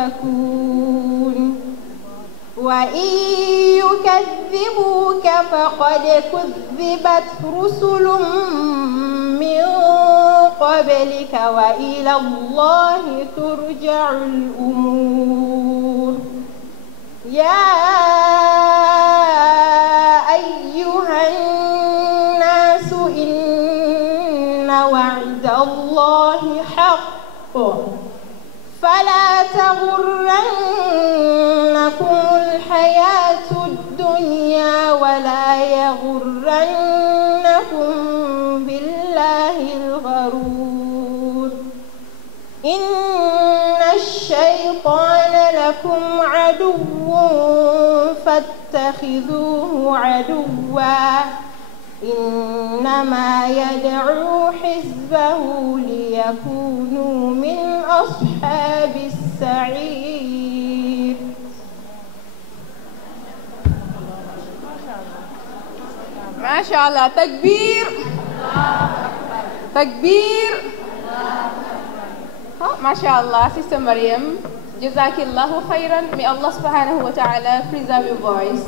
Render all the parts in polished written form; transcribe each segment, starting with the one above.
يؤفكون وإن يكذبوك فقد كذبت رسل من قبلك وإلى الله ترجع الأمور يا أيها الناس إن وعد الله حق فلا تغرنكم الحياة الدنيا ولا يغرنكم بالله الغرور إن الشيطان لكم عدو فاتخذوه عدوا إنما يدعو حزبه ليكونوا من أصحاب السعير ما شاء الله تكبير تكبير ما شاء الله Sister Maryam Jazakillahu khairan. May Allah subhanahu wa ta'ala preserve your voice.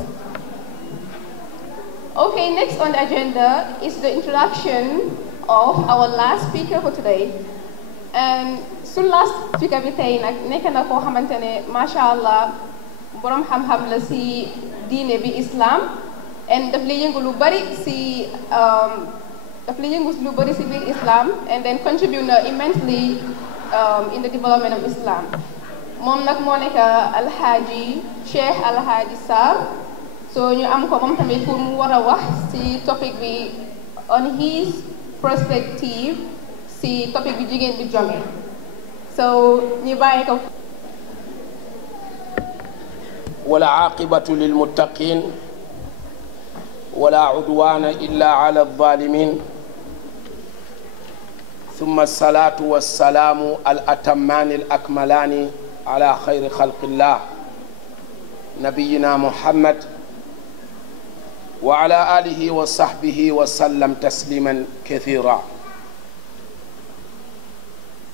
Okay, next on the agenda is the introduction of our last speaker for today. And suñ last speaker bi tey nag nekk na koo xamante ne macha allah borom xam-xam la si diine bi islam and daf lay yëngu lu bari si biir islam and then contribute na immensely in the development of Islam. Moom nag moo nekk Alhaji Cheikh Alhaji Sarr. So ñu am ko moom tamit pour mu war a wax ci topic bi on his perspective ci topic bi jigéen bi jonge. So ñu bàyyi ko. wala aqibatu lil muttaqin wala udwana illa ala adh-dhalimin thumma as-salatu was-salamu al-atammani al-akmalani ala khayri khalqillah nabiyyina Muhammad wa ala alihi wa sahbihi wa sallam tasliman kathira.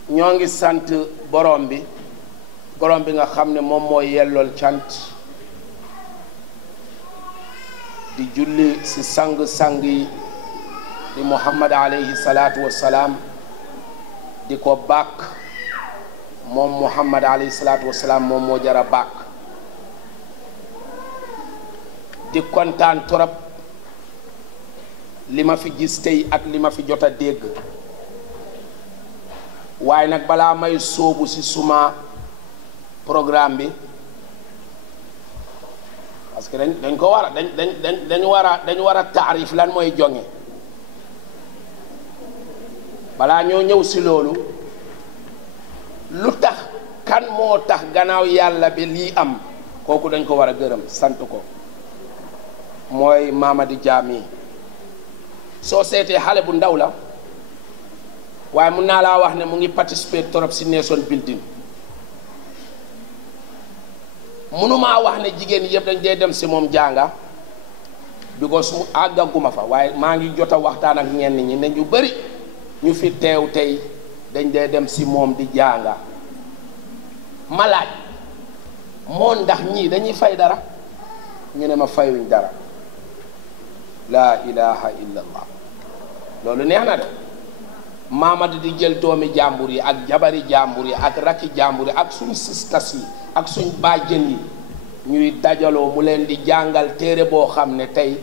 ñoo ngi sant borom bi nga xam ne moom mooy yellool cant di julli ci sang-sang yi di Muhammad alayhi salatu wassalaam di ko bàkk moom Muhammad alayhi salatu wassalaam moom moo jara bàkk di kontaan torop li ma fi gis tey ak li ma fi jot a dégg waaye nag balaa may sóobu ci suma programme bi parce que dañ ko war a dañu war a taarif lan mooy jonge balaa ñoo ñëw ci loolu lu tax kan moo tax gannaaw yàlla bi lii am kooku dañ ko war a gërëm sant ko mooy Mamadi Jammeh soo seetee xale bu ndaw la waaye mun naa laa wax ne mu ngi participer trop ci nation building mënumaa wax ne jigéen yëpp dañ dee dem ci moom jànga because mu àggaguma fa waaye maa ngi jot a waxtaan ak ñenn ñi ne ñu bari ñu fi teew tey dañ dee dem ci moom di jànga ma laaj moo ndax ñii dañuy fay dara ñu ne ma fayuñ dara laa ilaha illallah loolu neex na de Mamadi di jël doomi jàmbur yi ak jabari jàmbur yi ak rakki jàmbur yi ak suñ sistas yi ak suñ bàjjen yi ñuy dajaloo mu leen di jàngal téere boo xam ne tey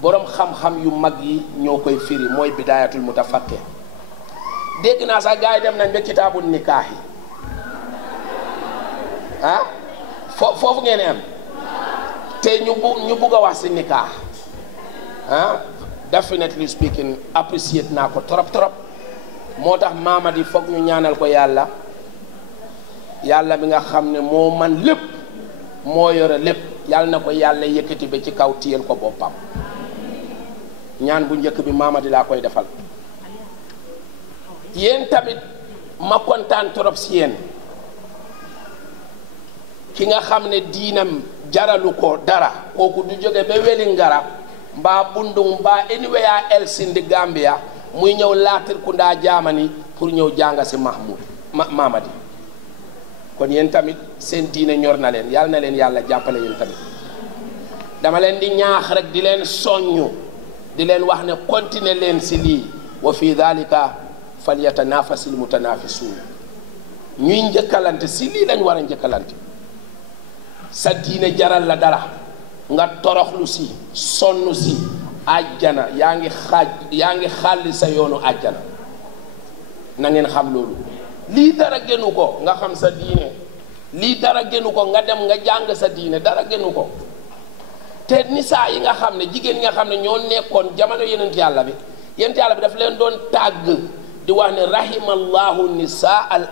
boroom xam-xam yu mag yi ñoo koy firi mooy bidaayatul mutafakkih dégg naa sax gars yi dem nañ ba kitaabul nikaax yi ah foofu ngeen am te ñu bugg a wax si nikaax ah definitely speaking appreciate naa ko trop moo tax Mamadi foog ñu ñaanal ko yàlla bi nga xam ne moo man lépp moo yore lépp yàlla na ko yàlla yëkkati ba ci kaw téyel ko boppam ñaan bu njëkk bi Mamadi laa koy defal yéen tamit ma kontaan trop si yéen ki nga xam ne diinam jaralu ko dara kooku du jóge ba Welingara mbaa Bundung mbaa anywhere else in the Gambia muy ñëw Latrikunda Germany pour ñëw jànga si Mamadi kon yéen tamit seen diine ñor na leen yàlla na leen yàlla jàppale yéen tamit dama leen di ñaax rek di leen soññu di leen wax ne continuer leen si lii wa fi dalika falyatanafasil mutanafisuun ñuy njëkkalante si lii lañ war a njëkkalante sa diine jaral la dara nga toroxlu si sonn si àjjana yaa ngi xàlli sa yoonu àjjana na ngeen xam loolu lii dara gënu ko nga xam sa diine lii dara gënu ko nga dem nga jàng sa diine dara gënu ko te nisaa yi nga xam ne jigéen yi nga xam ne ñoo nekkoon jamono yenent yàlla bi daf leen doon tàgg di wax ne rahimallahu nisaa al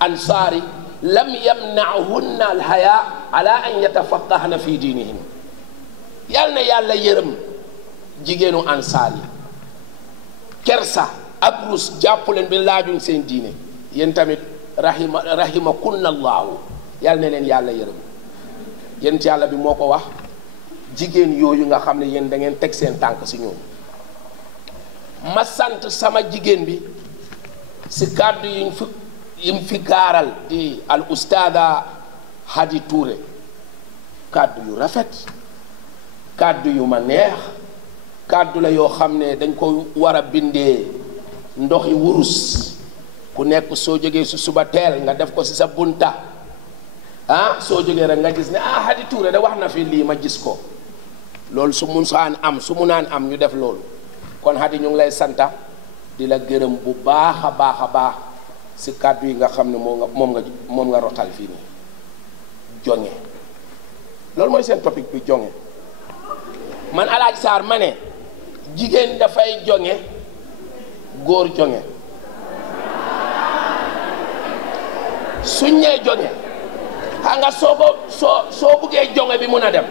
ansaari lam yamna'hunna al haya ala an yatafaqqahna fi diinihim yàlla na yàlla yërëm jigéenu ansaar yi kersa ak rus jàpp leen bi laajuñ seen diine yéen tamit rahimakunna allahu yàlla na leen yàlla yërëm yéen ci yàlla bi moo ko wax jigéen yooyu nga xam ne yéen da ngeen teg seen tànk si ñoom ma sant sama jigéen bi si kàddu yim fi gaaral di al ustaada Hadi Touré kàddu yu rafet kàddu yu ma neex kàddu la yoo xam ne dañ ko war a bindee ndoxi wurus ku nekk soo jógee si suba teel nga def ko si sa bunta soo jógee rek nga gis ne Hadi Touré da wax na fi lii ma gis ko loolu su mu naan am ñu def loolu kon Hadi ñu ngi lay santa di la gërëm bu baax a baax si kàddu yi nga xam ne moom nga rotal fii nii jonge loolu mooy seen topic bi jonge man Alaaji Sarr ma ne jigéen dafay jonge góor jonge suñ ñee jonge xam nga soo buggee jonge bi mun a dem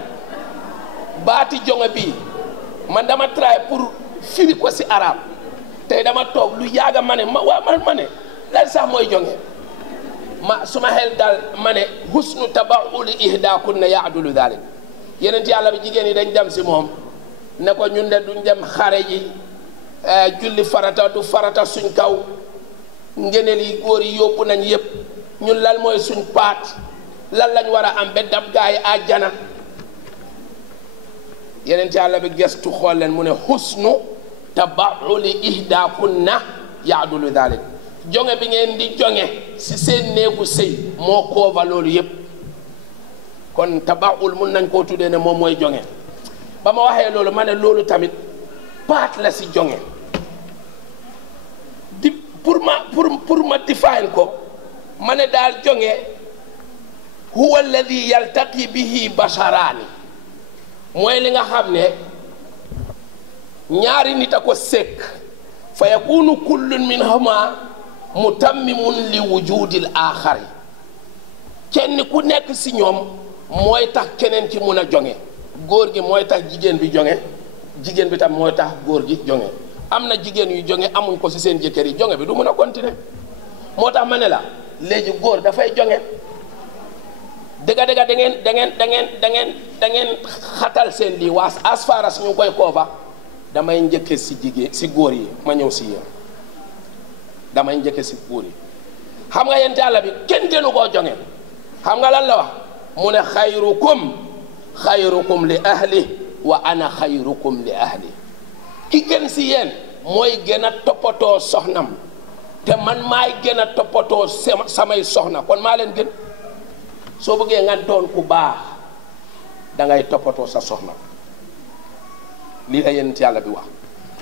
baati jonge bii man dama try pour firi ko si arab tey dama toog lu yàgga ma ne ma ne lan sax mooy jonge suma xel dal ma ne husnu tabauli ihdakunna yaadulu dalik yeneen yàlla bi jigéen yi dañ dem si moom ne ko ñun de duñ dem xare ji julli farata du farata suñ kaw ngeneel yi góor yi yóbbu nañ yépp ñun lan mooy suñ paat lan lañ war a am ba dab gaa yi àjjana yeneen yàlla bi gestu xool leen mu ne husnu tabauli ihdakunna yaadulu dalik jonge bi ngeen di jonge si seen néegu sëy moo koova loolu yépp kon tabaul mun nañ koo tuddee ne moom mooy jonge ba ma waxee loolu ma ne loolu tamit paat la si jonge di pour ma define ko ma ne daal jonge huwa alladi yaltaqi bihi basharaani mooy li nga xam ne ñaari nit a ko sekk fa yakunu kullun minhuma mutammimun li wujudil aaxari kenn ku nekk si ñoom mooy tax keneen ci mun a jonge góor gi mooy tax jigéen bi jonge jigéen bi tam mooy tax góor gi jonge am na jigéen yu jonge amuñ ko si seen jëkkër yi jonge bi du mun a continuer moo tax ma ne la léegi góor dafay jonge dëgga da ngeen xatal seen lii waas as far as ñu koy koofa damay njëkke si jigéen si góor yi ma ñëw si yéen damay njëkke si góor yi xam nga yent yàlla bi kenn gënu koo jonge xam nga lan la wax mu ne xayrukum li ahli wa ana xayrukum li ahli ki gën si yéen mooy gën a toppatoo soxnam te man maay gën a toppatoo samay soxna kon maa leen gën soo bëggee nga doon ku baax dangay toppatoo sa soxna lii la yent yàlla bi wax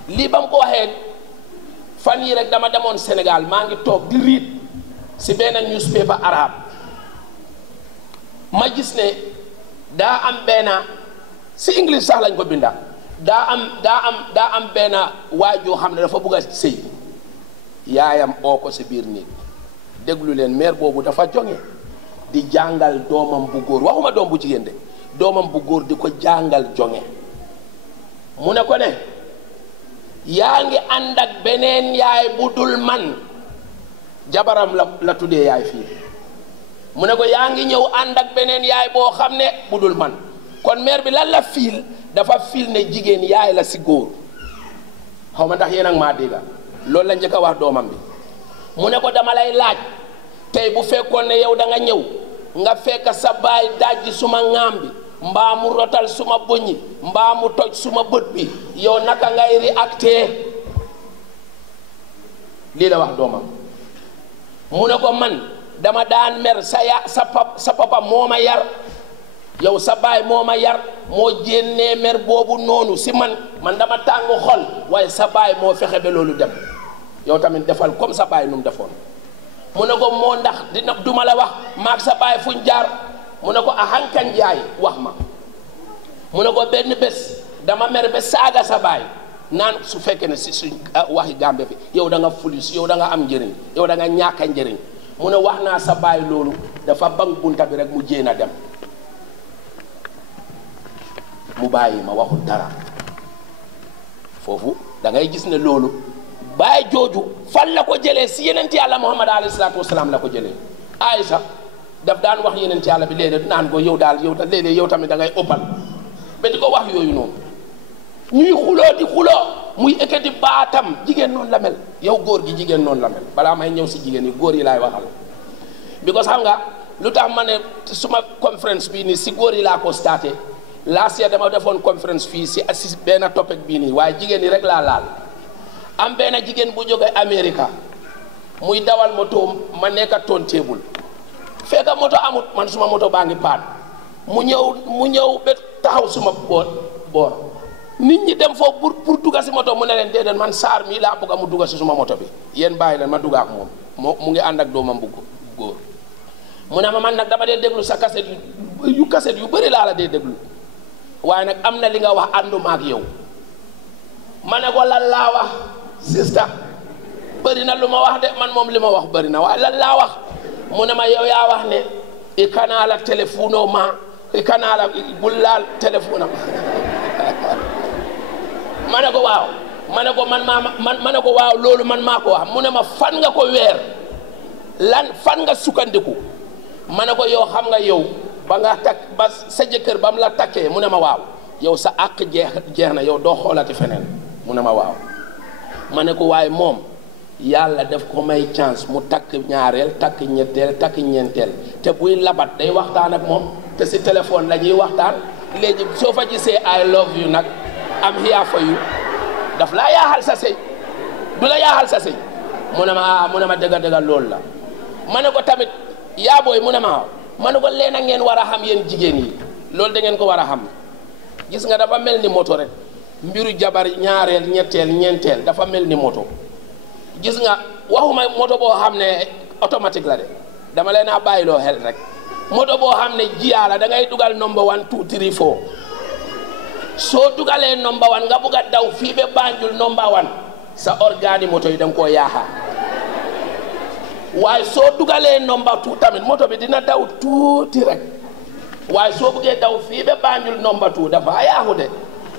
lii ba mu ko waxee fan yii rek dama demoon Sénégal maa ngi toog di riit si benn newspaper arabe ma gis ne daa am benn si English sax lañ ko binda daa am benn waajoo xam ne dafa bëgg a sëy yaayam oo ko si biir néeg déglu leen mère boobu dafa jonge di jàngal doomam bu góor waxuma doom bu jigéen de doomam bu góor di ko jàngal jonge mu ne ko ne yaa ngi ànd ak beneen yaay bu dul man jabaram la tuddee yaay fii mu ne ko yaa ngi ñëw ànd ak beneen yaay boo xam ne bu dul man kon mère bi lan la fiil dafa fiil ne jigéen yaay la si góor xaw ma ndax yéen ak maa dégga loolu la njëkk a wax doomam bi mu ne ko dama lay laaj tey bu fekkoon ne yow da nga ñëw nga fekk sa baay dajji suma ŋaam bi mbaa mu rotal suma bëñi mbaa mu toj suma bët bi yow naka ngay réacté lii la wax doomam mu ne ko man dama daan mer sa papa moo ma yar yow sa baay moo ma yar moo jénnee mer boobu noonu si man dama tàng xol waaye sa baay moo fexe ba loolu dem yow tamit defal comme sa baay nu mu defoon mu ne ko moo ndax duma la wax maag sa baay fuñ jaar mu ne ko ahankan jaay wax ma mu ne ko benn bés dama mer ba saaga sa baay naan su fekkee ne si suñ waxi Gambie fi yow da nga fulus yow da nga am njëriñ yow da nga ñàkk a njëriñ mu ne wax naa sa baay loolu dafa bang bunta bi rek mu jéem a dem mu bàyyi ma waxul dara foofu da ngay gis ne loolu baay jooju fan la ko jëlee si yenent yàlla Muhammad alayhi salaatu wasalaam la ko jëlee Aïcha daf daan wax yenent yàlla bi léeg-léeg naan ko yow daal yow léeg-léeg yow tamit da ngay ëppal ba di ko wax yooyu noonu ñuy xuloo di xuloo muy ekkati baatam jigéen noonu la mel yow góor gi jigéen noonu la mel balaa may ñëw si jigéen yi góor yi laay waxal because xam nga lu tax ma ne suma conférence bii nii si góor yi laa ko starté last year dama defoon conférence fii si benn topic bii nii waaye jigéen yi rek laa laal am benn jigéen bu jóge Amérique muy dawal moto ma nekk turntable fekk moto amut man suma moto baa ngi paan mu ñëw ba taxaw suma boor nit ñi dem foofu pour dugga si moto mu ne leen déedéet man saar mii laa bëgg a mu dugga si suma moto bi yéen bàyyi leen ma dugga ak moom mu ngi ànd ak doomam bu góor mu ne ma man nag dama dee déglu sa kaset yu bëri laa la dee déglu waaye nag am na li nga wax ànduma ak yow ma ne ko lan laa wax sista bëri na lu ma wax de man moom li ma wax bëri na waaye lan laa wax mu ne ma yow yaa wax ne i kana la téléphone o ma i kana la bul laal téléphone am ma ne ko waaw ma ne ko ma ne ko waaw loolu man maa ko wax mu ne ma fan nga ko weer fan nga sukkandiku ma ne ko yow xam nga yow ba nga takk ba sa jëkkër ba mu la takkee mu ne ma waaw yow sa àq jeex na yow doo xoolati feneen mu ne ma waaw ma ne ko waaye moom yàlla def ko may chance mu takk ñaareel takk ñetteel takk ñeenteel te buy labat day waxtaan ak moom te si téléphone la ñuy waxtaan léegi soo fa gisee I love you nag am here for you daf laa yaaxal sa sëy du la yaaxal sa sëy mu ne ma dëgga loolu la ma ne ko tamit yaa booy mu ne ma ne ko leen a ngeen war a xam yéen jigéen yi loolu da ngeen ko war a xam gis nga dafa mel ni moto rek mbiru jabar ñaareel ñetteel ñeenteel dafa mel ni moto gis nga waxuma moto boo xam ne automatique la de dama leen a bàyyiloo xel rek moto boo xam ne jiyaa la da ngay dugal number 1 2 3 4 soo dugalee number 1 nga bugg a daw fii ba Banjul number 1 sa organe moto yi da nga koo yaaxa waaye soo dugalee number 2 tamit moto bi dina daw tuuti rek waaye soo buggee daw fii ba Banjul number 2 dafa yaaxu de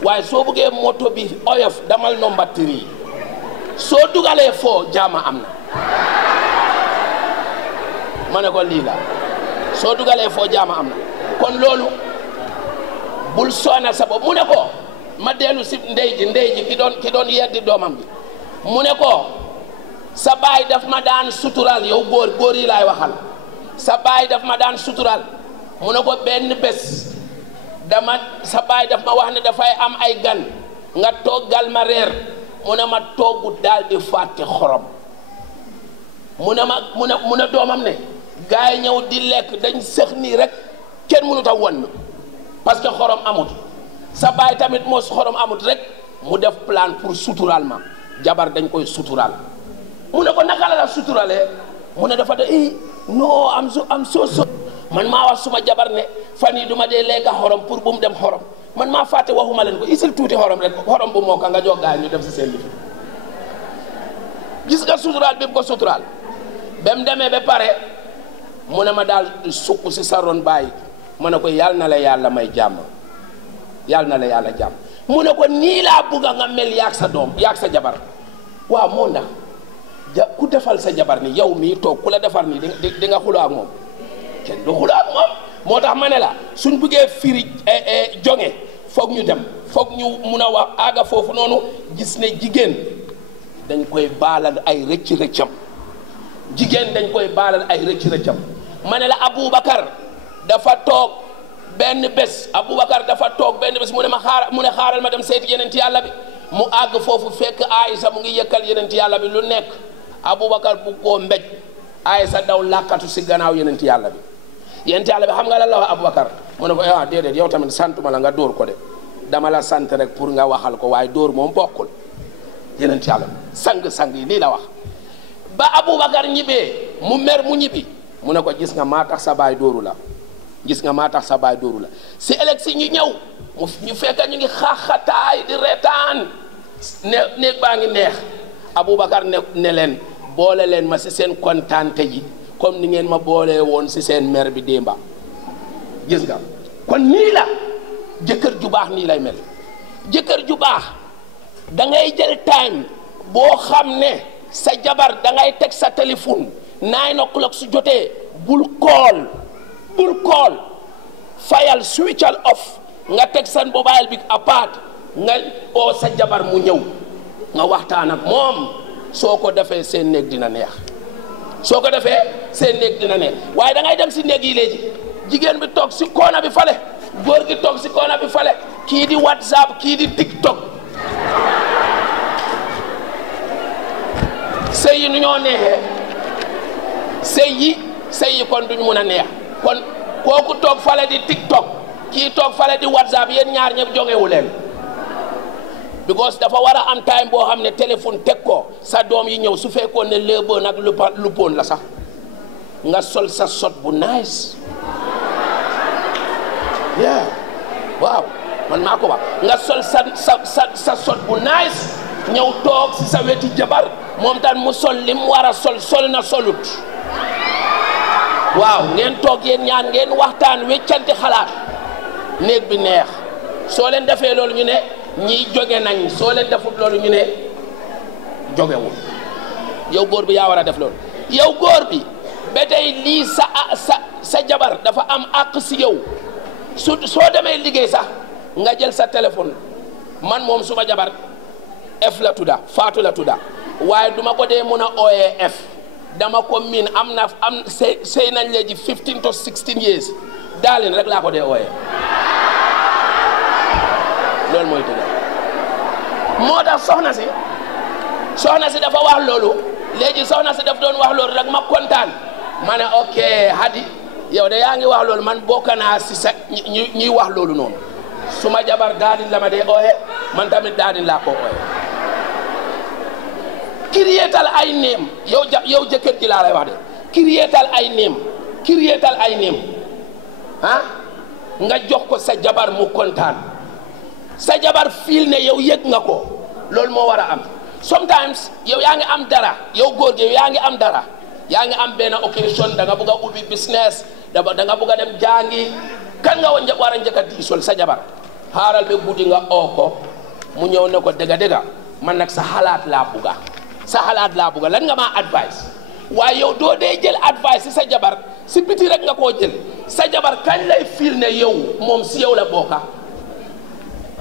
waaye soo buggee moto bi oyof damal number 3 soo dugalee 4 jaama am na ma ne ko lii la soo dugalee 4 jaama am na kon loolu bul soonal sa bopp mu ne ko ma dellu si ndey ji ki doon yeddi doomam bi mu ne ko sa baay daf ma daan sutural yow góor yi laay waxal sa baay daf ma daan sutural mu ne ko benn bés sa baay daf ma wax ne dafay am ay gan nga toggal ma reer mu ne ma toggu daal di fàtte xorom mu ne doomam ne gars yi ñëw di lekk dañ sëx nii rek kenn mënut a won parce que xorom amut sa baay tamit moo xorom amut rek mu def plan pour sutural ma jabar dañ koy sutural mu ne ko naka la suturalee mu ne dafa de non am so man maa wax suma jabar ne fan yi duma dee lekka xorom pour bu mu dem xorom man maa fàtte waxuma leen ko isil tuuti xorom rek xorom bu moo ka nga jox gaay ñu def si seen lifi gis nga sutural bi mu ko sutural ba mu demee ba pare mu ne ma daal sukk si sa ron bàyyi mu ne ko yàlla na la yàlla may jàmm yàlla na la yàlla jàmm mu ne ko nii laa bugga nga mel yaag sa doom yaag sa jabar waaw moo ndax ku defal sa jabar ni yow mii toog ku la defar nii di nga xuloo ak moom kenn du xuloo ak moom moo tax ma ne la suñ buggee firi jonge foog ñu dem foog ñu mun a wax aaga foofu noonu gis ne jigéen dañ koy baalal ay rëcc-rëccam jigéen dañ koy baalal ay rëcc-rëccam ma ne la Aboubacar dafa toog benn bés mu ne xaaral ma dem seeti yenent yàlla bi mu àgg foofu fekk Aïssa mu ngi yëkkal yenent yàlla bi lu nekk Aboubacar bu koo mbéj Aïssa daw làkkatu si gannaaw yenent yàlla bi xam nga lan la wax Aboubacar mu ne ko déedéet yow tamit santuma la nga dóor ko de dama la sant rek pour nga waxal ko waaye dóor moom bokkul yenent yàlla sang yi lii la wax ba Aboubacar ñibbee mu mer mu ñibbi mu ne ko gis nga maa tax sa baay dóoru la si ëllëg si ñu ñëw ñu fekk ñu ngi xaaxataay di reetaan néeg baa ngi neex Aboubacar ne leen boole leen ma si seen kontaante ji comme ni ngeen ma boolee woon si seen mer bi démba gis nga kon nii la jëkkër ju baax nii lay mel jëkkër ju baax da ngay jël time boo xam ne sa jabar da ngay teg sa téléphone 9 o'clock su jotee bul call fayal switchal off nga teg sa mobile bi apart nga oo sa jabar mu ñëw nga waxtaan ak moom soo ko defee seen néeg dina neex waaye da ngay dem si néeg yi léegi jigéen bi toog si koona bi fale góor gi toog si koona bi fale kii di WhatsApp kii di TikTok sëy yi nu ñoo neexee sëy yi kon duñ mun a neex kon kooku toog fale di TikTok kii toog fale di WhatsApp yéen ñaar ñëpp jongewu leen because dafa war a am time boo xam ne téléphone teg ko sa doom yi ñëw su fekkoon ne léeboon ak lupoon la sax nga sol sa sot bu nice waaw man maa ko wax nga sol sa sot bu nice ñëw toog si sa weti jabar moom tam mu sol li mu war a sol na solut waaw ngeen toog yéen ñaan ngeen waxtaan weccante xalaat néeg bi neex soo leen defee loolu ñu ne ñiy jóge nañ soo leen defut loolu ñu ne jógewul yow góor bi yaa war a def loolu yow góor bi ba tey lii sa jabar dafa am àq si yow soo demee liggéey sax nga jël sa téléphone man moom suma jabar F la tudda Fatou la tudda waaye duma ko dee mun a ooyee F dama ko miin am sëy nañ léegi 15 to 16 years daalin rek laa ko dee ooyee loolu mooy dëgg moo tax soxna si dafa wax loolu léegi soxna si daf doon wax loolu rek ma kontaan ma ne ok Hadi yow de yaa ngi wax loolu man bokk naa si sa ñuy wax loolu noonu suma jabar daalin la ma dee ooyee man tamit daalin laa ko ooyee kirietal ay neem yow jëkkër ji laa lay wax de kirietal ay neem nga jox ko sa jabar mu kontaan sa jabar fiil ne yow yëg nga ko loolu moo war a am sometimes yow yaa ngi am dara yow góor gi yaa ngi am dara yaa ngi am benn occasion da nga bëgg a ubbi business da nga bëgg a dem jàngi kan nga war a njëkk a diisol sa jabar xaaral ba guddi nga oo ko mu ñëw ne ko dëgga man nag sa xalaat laa bugga lan nga maa advice waaye yow doo dee jël advice si sa jabar si biti rek nga koo jël sa jabar kañ lay fiil ne yow moom si yow la bokka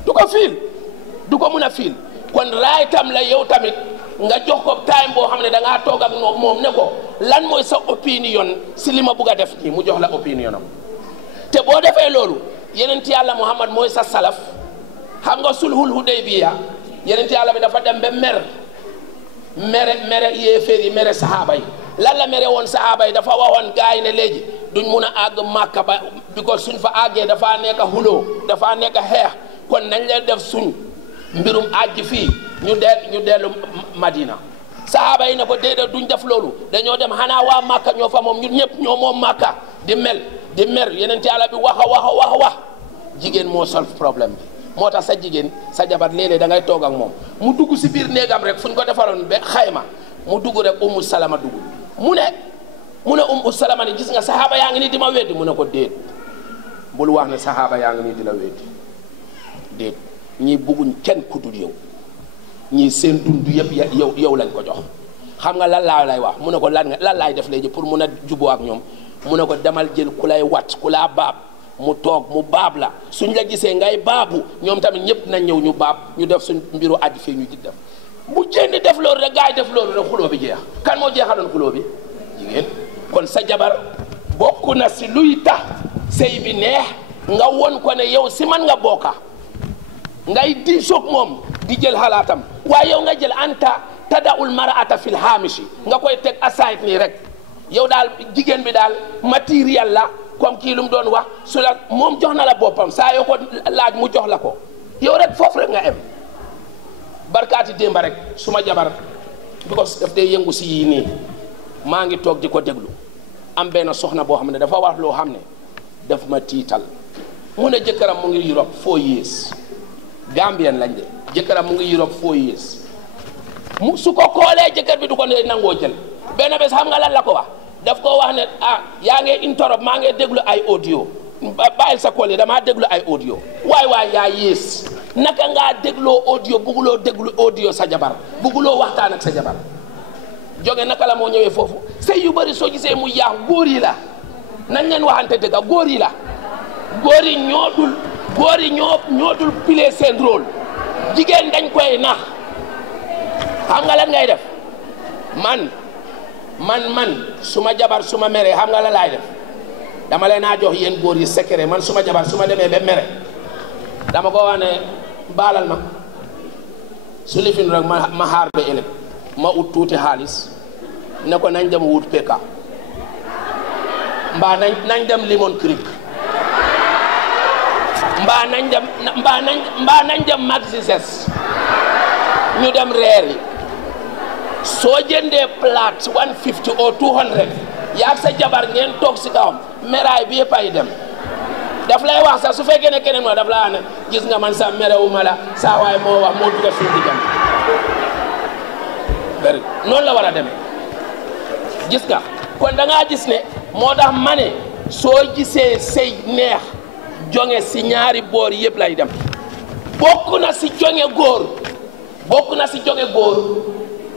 du ko mun a fiil kon raay tam la yow tamit nga jox ko time boo xam ne da ngaa toog ak moom ne ko lan mooy sa opinion si li ma bugg a def nii mu jox la opinion am te boo defee loolu yenent yàlla Muhammad mooy sa salaf xam nga sulhul Hudaybiya yenent yàlla bi dafa dem ba mere yéeféer yi mere sahaaba yi lan la mere woon sahaaba yi dafa waxoon gaay ne léegi duñ mun a àgg Màkka ba because suñ fa àggee dafaa nekk xuloo dafaa nekk xeex kon nañ leen def suñ mbirum àjji fii ñu dellu Madina sahaaba yi ne ko déedéet duñ def loolu dañoo dem xanaa waa Màkka ñoo fa moom ñun ñëpp ñoo moom Màkka di mer yeneen yàlla bi wax jigéen moo solve problème bi moo tax sa jigéen sa jabar léeg-léeg da ngay toog ak moom mu dugg si biir néegam rek fu ñu ko defaroon ba xayma mu dugg rek Ummu Salama dugg mu ne Ummu Salama ne gis nga sahaaba yaa ngi nii di ma weddi mu ne ko déet bul wax ne sahaaba yaa ngi nii di la weddi déet ñii bugguñ kenn ku dul yow ñii seen dund yëpp yow lañ ko jox xam nga lan laa lay wax mu ne ko lan laay def léegi pour mun a juboo ak ñoom mu ne ko demal jël ku lay wat ku laa baab mu toog mu baab la suñ la gisee ngay baabu ñoom tamit ñëpp nañ ñëw ñu baab ñu def suñ mbiru aji fii ñu def bu jënd def loolu rek gaa yi def loolu rek xuloo bi jeex kan moo jeexaloon xuloo bi jigéen kon sa jabar bokk na si luy tax sëy bi neex nga won ko ne yow si man nga bokka ngay diisoog moom di jël xalaatam waaye yow nga jël anta tadaul mar'ata fil hamishi nga koy teg aside nii rek yow daal jigéen bi daal matériel la comme kii lu mu doon wax su la moom jox na la boppam saa yoo ko laaj mu jox la ko yow rek foofu rek nga em barkaati démba rek suma jabar because daf dee yëngu si yii nii maa ngi toog di ko déglu am benn soxna boo xam ne dafa wax loo xam ne daf ma tiital mu ne jëkkëram mu ngi Europe 4 years Gambien lañ de jëkkëram mu ngi Europe 4 years mu su ko koolee jëkkër bi du ko ne nangoo jël benn bés xam nga lan la ko wax daf ko wax ne ah yaa ngi interrupt maa ngi déglu ay audio bàyyil sa kool yi damaa déglu ay audio waay yaa yées naka ngaa dégloo audio bugguloo déglu audio sa jabar bugguloo waxtaan ak sa jabar jóge naka la moo ñëwee foofu sëy yu bëri soo gisee mu yaax góor yi la nañ leen waxante dëgg góor yi la góor yi ñoo dul pile seen rôle jigéen dañ koy nax xam nga lan ngay def man suma jabar suma mere xam nga la laay def dama leen a jox yéen góor yi secret man suma jabar suma demee ba mere dama ko wax ne baalal ma su lifin rek ma xaar ba ëllëg ma ut tuuti xaalis ne ko nañ dem wut peka mbaa nañ dem Limon Creek mbaa nañ dem Maxis ñu dem reer yi soo jëndee plate 150 ou 200 yaa sa jabar ngeen toog si kawam meraay bi yëpp ay dem daf lay wax sax su fekkee ne keneen ma daf la wax ne gis nga man sax merewuma la saa waay moo wax moo dugga suñu diggante bëri noonu la war a demee gis nga kon da ngaa gis ne moo tax ma ne soo gisee sëy neex jonge si ñaari boor yëpp lay dem bokk na si jonge góor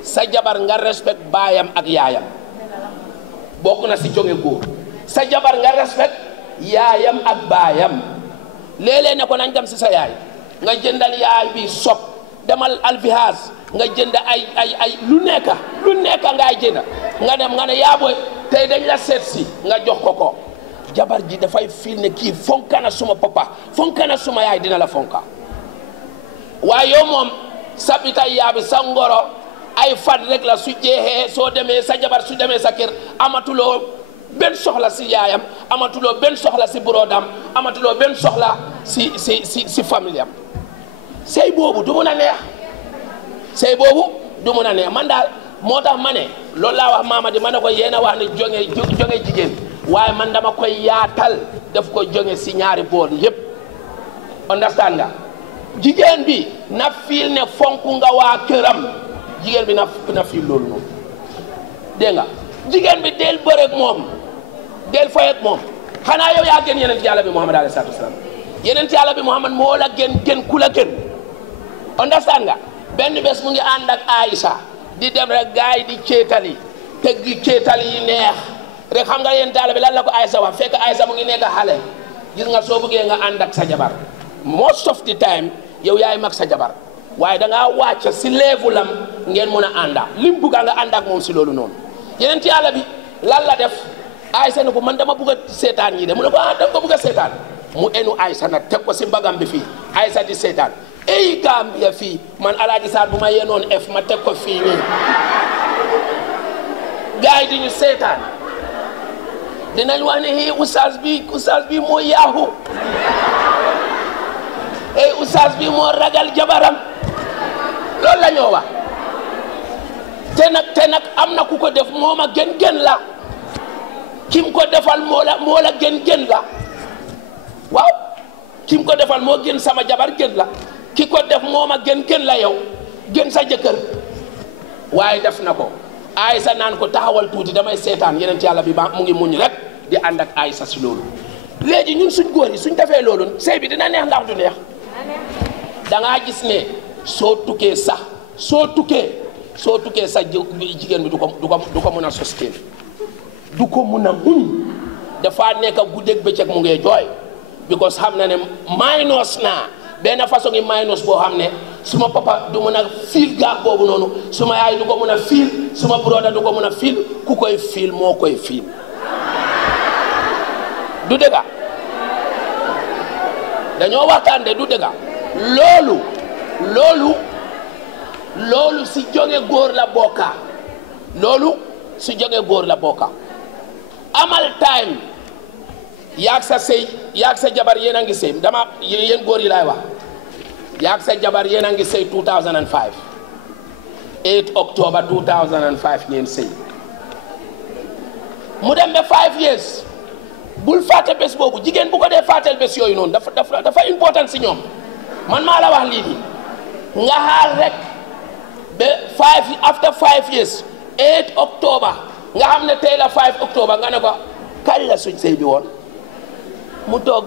sa jabar nga respect baayam ak yaayam bokk na si jonge góor sa jabar nga respect yaayam ak baayam léeg-léeg ne ko nañ dem si sa yaay nga jëndal yaay bi sob demal alvihas nga jënd ay lu nekk ngay jënd nga dem nga ne yaa booy tey dañ la seet si nga jox ko jabar ji dafay fil ne kii fonka na suma papa fonka na suma yaay dina la fonka waaye yow moom sabita yaabi sa ngoro ay fat rek la su jeexee soo demee sa jabar su demee sa kër amatuloo benn soxla si yaayam amatuloo benn soxla si buroodam amatuloo benn soxla si famille am sëy boobu du mun a neex man daal moo tax ma ne loolu laa wax maama di ma ne ko yéen a wax ne jonge jigéen waaye man dama koy yaatal def ko jonge si ñaari boor yépp understand nga jigéen bi na fiil ne fonku nga waa këram jigéen bi na fiil loolu moom dégg nga jigéen bi del bëreeg moom del foyeeg moom xanaa yow yaa gën yeneen yàlla bi Muhammad alayhi salaatu wasalaam yeneen yàlla bi Muhammad moo la gën ku la gën understand nga benn bés mu ngi ànd ak Aïcha di dem rek gaay di ceetali tëgg ceetali yi neex rek xam nga yeneen yàlla bi lan la ko Aïcha wax fekk Aïcha mu ngi nekk xale gis nga soo bëggee nga ànd ak sa jabar most of the time yow yaay mag sa jabar waaye da ngaa wàcc si leevulam ngeen mën a ànda lim bugga nga ànd ak moom si loolu noonu yeneen yàlla bi lan la def Aysa ne ko man dama bugg a seetaan ñi de mu ne ko ah da nga ko bugg a seetaan mu enu Aysa nag teg ko si mbagam bi fii Aysa di seetaan ey Gambia fii man Alaaji Sarr bu ma yenoon F ma teg ko fii nii gars yi di ñu seetaan dinañ wax ne hii oustaz bi moo yaahu ey oustaz bi moo ragal jabaram loolu la ñoo wax te nag am na ku ko def moom a gën la kim ko defal moo la gën la waaw kim ko defal moo gën sama jabar gën la ki ko def moom a gën la yow gën sa jëkkër waaye def na ko Aysa naan ko taxawal tuuti damay seetaan yeneen ci yàlla bi ba mu ngi muñ rek di ànd ak Aysa si loolu léegi ñun suñ góor yi suñ defee loolu sëy bi dina neex ndax du neex da ngaa gis ne soo tukkee sax jigéen bi du ko mën a sustain du ko mën a muñ dafa nekk guddeeg bëccëg mu ngi jooy because xam na ne minus naa benn façon yi minus boo xam ne suma papa du mën a fiil gaab boobu noonu suma yaay du ko mën a fiil suma broda du ko mën a fiil ku koy fiil moo koy fiil du dëgga dañoo waxtaan de du dëgga loolu si jóge góor la bokka loolu si jóge góor la bokka amal time yaag sa sëy yaag sa jabar yéen a ngi sëy dama yéen góor yi laay wax yaag sa jabar yéen a ngi sëy 2005 8 October 2005 ngeen sëy mu dem ba 5 years bul fàtte bés boobu jigéen bu ko dee fàtteel bés yooyu noonu dafa important si ñoom man maa la wax lii di nga xaar rek ba after 5 years 8 October nga xam ne tey la 5 October nga ne ko kañ la suñ sëy bi woon mu toog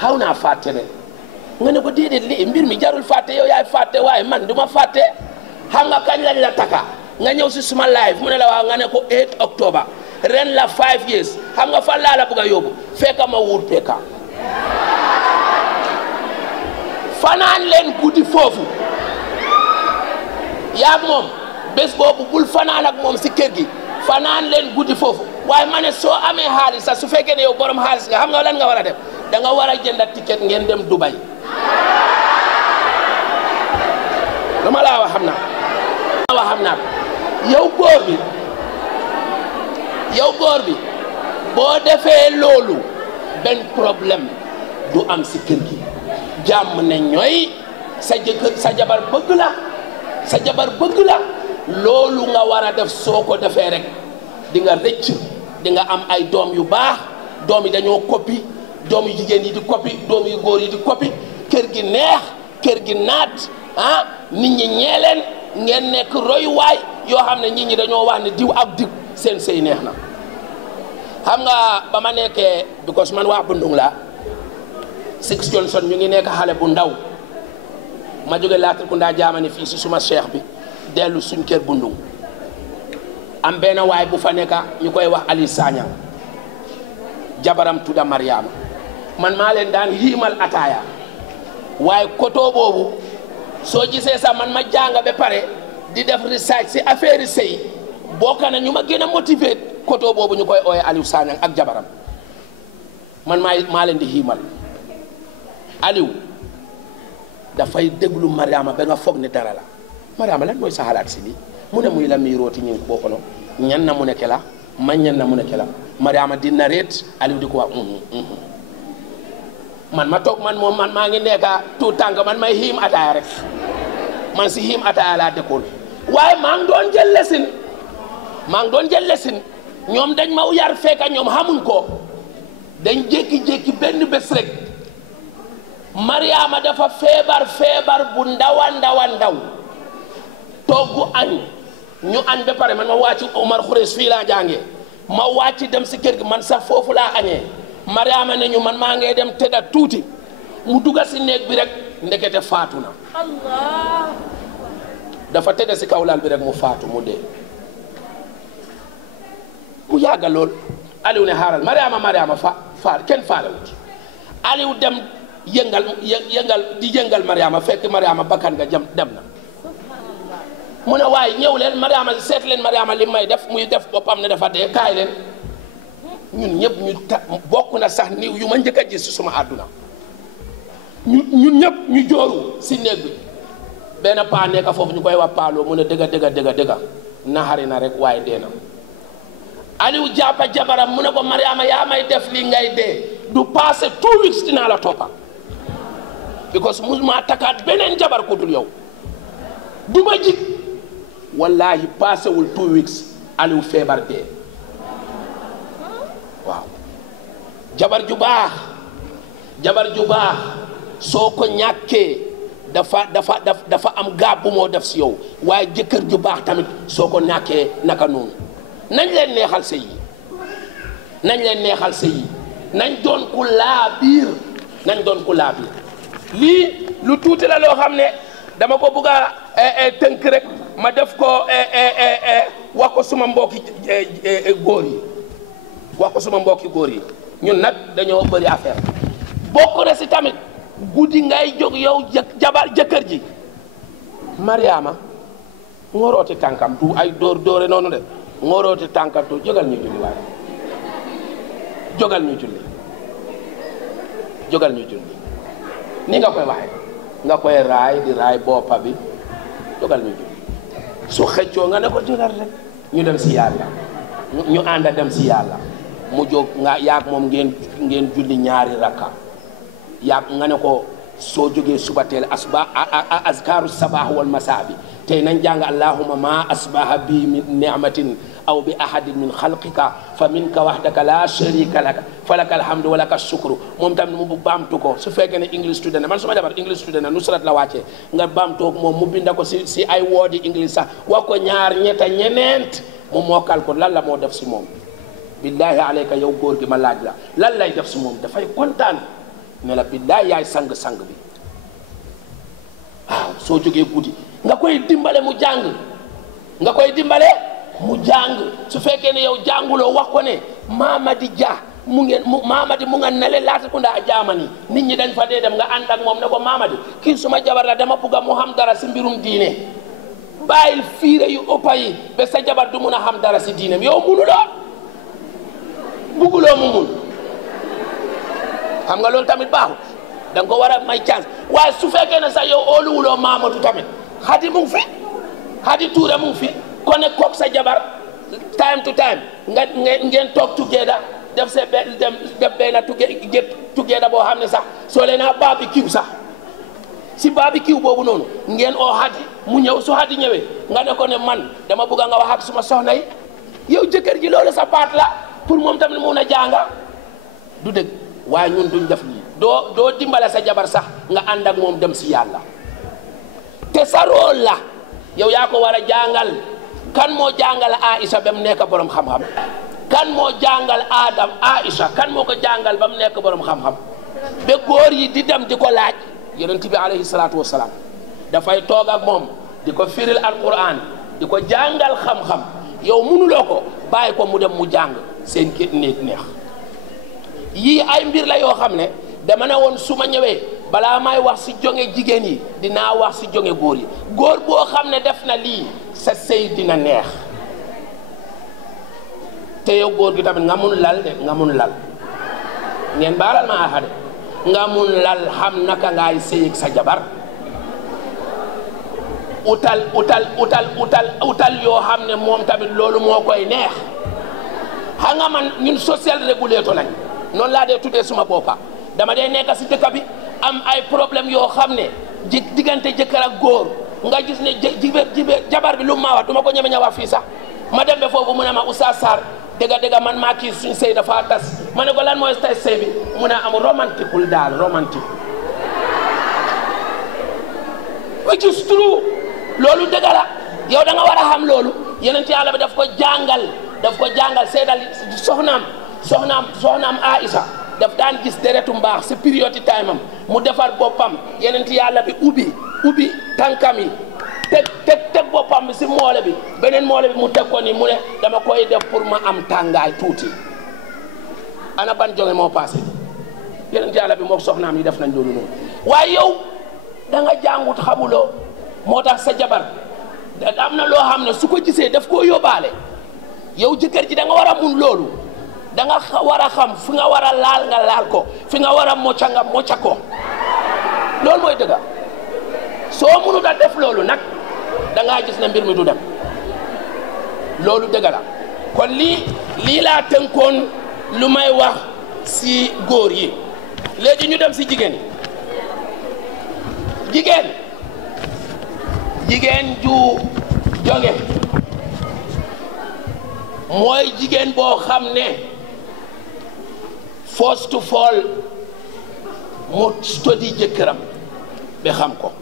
xaw naa fàtte de nga ne ko déedéet lii mbir mi jarul fàtte yow yaay fàtte waaye man du ma fàtte xam nga kañ lañ la taka nga ñëw si suma live mu ne la waaw nga ne ko 8 October ren la 5 years xam nga fan laa la bëgg a yóbbu fekka ma wuur peka fanaan leen guddi foofu yaag moom bés boobu bul fanaan ak moom si kër gi fanaan leen guddi foofu waaye ma ne soo amee xaalis sax su fekkee ne yow borom xaalis nga xam nga lan nga war a def da nga war a jënd ticket ngeen dem Dubai dama laa wax xam naa yow góor bi boo defee loolu benn problème du am si kër gi jàmm ne ñooy sa jabar bëgg la loolu nga war a def soo ko defee rek di nga rëcc di nga am ay doom yu baax doom yi dañoo koppi doom yu jigéen yi di koppi doom yu góor yi di koppi kër gi neex kër gi naat nit ñi ñeeleen ngeen nekk royuwaay yoo xam ne nit ñi dañoo wax ne diw ak diw seen sëy neex na xam nga ba ma nekkee because man waa Bundung la Six Johnson ñu ngi nekk xale bu ndaw ma jóge Latrikunda jaamani fii si suma cheikh bi dellu suñ kër Bundung am benn waay bu fa nekka ñu koy wax Ali Sagnang jabaram tudda Mariama man maa leen daan hiimal ataaya waaye koto boobu soo gisee sax man ma jànga ba pare di def research si affaire yi sëy bokk na ñu ma gën a motivé koto boobu ñu koy ooye Aliou Sagnang ak jabaram man maa leen di hiimal Aliou dafay déglu Mariama ba nga foog ne dara la Mariama lan mooy sa xalaat si lii mu ne muy la miirooti ñu boo kono ñan na mu nekk la man ñan na mu nekk la Mariama di nareet Aliou di ko wax man ma toog man maa ngi nekka tout tànk man may hiim ataaya rek man si hiim ataaya laa dëkkoon waaye maa ngi doon jël lesin ñoom dañ ma yar fekka ñoom xamuñ ko dañ jékki-jékki benn bés rek Mariama dafa feebar bu ndaw toggu añ ñu añ ba pare man ma wàcc Omar Khoureys fii laa jàngee ma wàcc dem si kër gi man sax foofu laa añee Mariama ne ñu man maa ngi dem tëdda tuuti mu dugga si néeg bi rek ndekete faatu na Allah dafa tëdda si kaw lal bi rek mu faatu mu dee mu yàgga lool Aliou ne xaaral Mariama faat kenn faalewut Aliou dem yëngal Mariama fekk Mariama bakkan nga dem na mu ne waaye ñëw leen Mariama seet leen Mariama li may def muy def boppam ne dafa dee kaay leen ñun ñëpp bokk na sax niw yu ma njëkk a gis si suma àdduna ñun ñëpp ñu jooru si néeg bi benn paa nekk foofu ñu koy wax paaloo mu ne dëgga naxari na rek waaye dee na Aliou jàppa jabaram mu ne ko Mariama yaa may def li ngay dee du passé 2 weeks dinaa la toppa because mu ma takkaat beneen jabar ku dul yow du ma jig wallahi passé wul 2 weeks Aliou feebar dee waaw jabar ju baax soo ko ñàkkee dafa am gaab bu moo def si yow waaye jëkkër ju baax tamit soo ko ñàkkee naka noonu nañ leen neexal sëy yi nañ doon ku laa biir lii lu tuuti la loo xam ne dama ko bugg a tënk rek ma def ko wax ko suma mbokki góor yi ñun nag dañoo bëri affaire bokk na si tamit guddi ngay jóg yow jëkkër ji Mariama ngorooti tànkam du ay dóore noonu de ngorooti tànkatu jógal ñu julli waaye jógal ñu julli jógal ñu julli ni nga koy waxee nga koy raay di raay boppa bi jógal ñu julli su xëccoo nga ne ko jógal rek ñu dem si yàlla ñu ànda dem si yàlla mu jóg nga yaag moom ngeen julli ñaari rakka yaag nga ne ko soo jógee suba teel azkaru sabah wal masa bi tey nañ jàng allahumma ma asbaha bi min ni'matin aw bi ahadin min xalqika fa minka wahdaka la sharika laka falaka alhamdu wa laka shukru moom tamit mu baamtu ko su fekkee ne English student man suma jabar English student na Nusrat la wàccee nga baamtoog moom mu binda ko si ay woodi English sax wax ko ñaar ñetta ñeneent mu mokkal ko lan la moo def si moom billahi alayka yow góor gi ma laaj la lan lay def si moom dafay kontaan ne la billahi yaay sang-sang bi waaw soo jógee guddi nga koy dimbale mu jàng nga koy dimbale mu jàng su fekkee ne yow jànguloo wax ko ne Mamadi Dia Mamadi mu nga nele laata ku ndaa jaamani nit ñi dañ fa dee dem nga ànd ak moom ne ko Mamadi kii suma jabar la dama bugga mu xam dara si mbirum diine bàyyil fiire yu ëppa yi ba sa jabar du mun a xam dara si diineem yow munuloo bugguloo mu mun xam nga loolu tamit baaxul da nga ko war a may chance waaye su fekkee ne sax yow óoluwuloo Mamadou tamit Hadi mu ngi fi Hadi Touré mu ngi fi kon ne kook sa jabar time to time ngeen toog together def sa def benn together boo xam ne sax soo leen a barbecue sax si barbecue boobu noonu ngeen oo Hadi mu ñëw su Hadi ñëwee nga ne ko ne man dama bëgg nga wax ak suma soxna yi yow jëkkër ji loolu sa paat la pour moom tamit mun a jànga du dëgg waaye ñun duñ def lii doo dimbale sa jabar sax nga ànd ak moom dem si yàlla te sa rôle la yow yaa ko war a jàngal kan moo jàngal Aïcha ba mu nekk borom xam-xam kan moo jàngal Aïcha kan moo ko jàngal ba mu nekk borom xam-xam ba góor yi di dem di ko laaj yonent bi alayhi salaatu wasalaam dafay toog ak moom di ko firil alquran di ko jàngal xam-xam yow mënuloo ko bàyyi ko mu dem mu jàng seen kër néeg neex yii ay mbir la yoo xam ne dama ne woon su ma ñëwee balaa may wax si jonge jigéen yi dinaa wax si jonge góor yi góor boo xam ne def na lii sa sëy dina neex te yow góor gi tamit nga mun lal de nga mun lal ngeen baalal ma axade nga mun lal xam naka ngaay sëy ak sa jabar utal yoo xam ne moom tamit loolu moo koy neex xam nga man ñun social régulateur lañ noonu laa dee tuddee suma boppa dama dee nekk si dëkk bi am ay problème yoo xam ne diggante jëkkër ak góor nga gis ne jabar bi lu ma wax du ma ko ñeme ña wax fii sax ma dem ba foofu mu ne ma Oustaz Sarr dëgga man maa kii suñ sëy dafa tas ma ne ko lan mooy tas sëy bi mu ne am romantiqueul daal romantique which is true loolu dëgg la yow da nga war a xam loolu Yonent Yàlla bi daf ko jàngal seedal soxnaam Aïcha daf daan gis deretu mbaax si période time am mu defar boppam Yonent Yàlla bi ubbi tànkam yi teg boppam bi si moole bi beneen moole bi mu teg ko ni mu ne dama koy def pour ma am tàngaay tuuti ana ban jonge moo passé Yonent Yàlla bi moo soxnaam yi def nañ loolu noonu waaye yow da nga jàngut xamuloo moo tax sa jabar am na loo xam ne su ko gisee daf koo yóbbaale yow jëkkër ji da nga war a mun loolu da nga war a xam fi nga war a laal nga laal ko fi nga war a mocca nga mocca ko loolu mooy dëgg soo mënut a def loolu nag da ngaa gis ne mbir mi du dem loolu dëgg la kon lii laa tënkoon lu may wax si góor yi léegi ñu dem si jigéen yi jigéen ju jonge mooy jigéen boo xam ne first of all mu study jëkkëram ba xam ko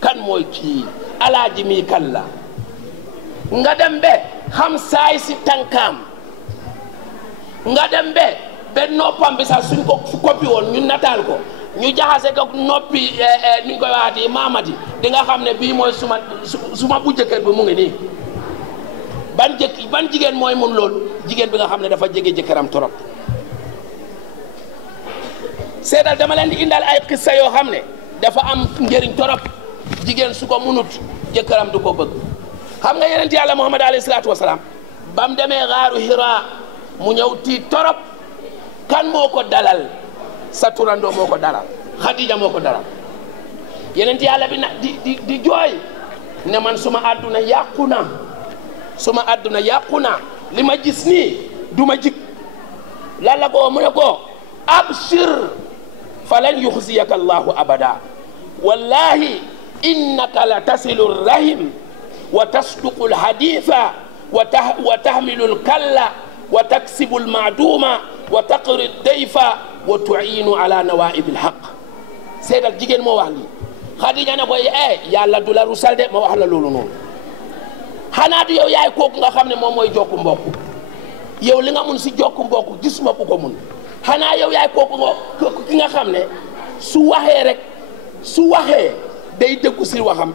kan mooy kii alaaji mi kan la nga dem be xam saay si tànkaam nga dem be noppam bi sax suñ ko copie woon ñu nataal ko ñu jaxase ko noppi ni ñu koy waxati Mamadi di nga xam ne bii mooy suma bu jëkkër bi mu ngi nii ban jigéen mooy mun loolu jigéen bi nga xam ne dafa jege jëkkëram torop seetal dama leen di indal ay xissa yoo xam ne dafa am njëriñ torop jigéen su ko munut jëkkëram du ko bëgg xam nga Yonent Yàlla Muhammad alayhi salaatu wasalaam bam demee xaaru Hira mu ñëw tii torop kan moo ko dalal sa turandoo moo ko dalal Khadija moo ko dalal yeneen yàlla bi nag di jooy ne man suma àdduna yàqu na suma àdduna yàqu na li ma gis nii du ma jik lan la ko mu ne ko abshir falan yuxziyaka allahu abada wallahi innaka la tasilu rahim wa tasduqu alhaditha wa tahmilu alkalla wa taksibu almaduma wa taqri dayfa wa tu'inu ala nawaib alhaq seetal jigéen moo wax lii Khadija ne ko yàlla du la rusal de ma wax la loolu noonu xanaa du yow yaay kooku nga xam ne moom mooy jokku mbokk yow li nga mun si jokku mbokk gisuma ku ko mun xanaa yow yaay kooku ki nga xam ne su waxee rek su waxee day dëggu si waxam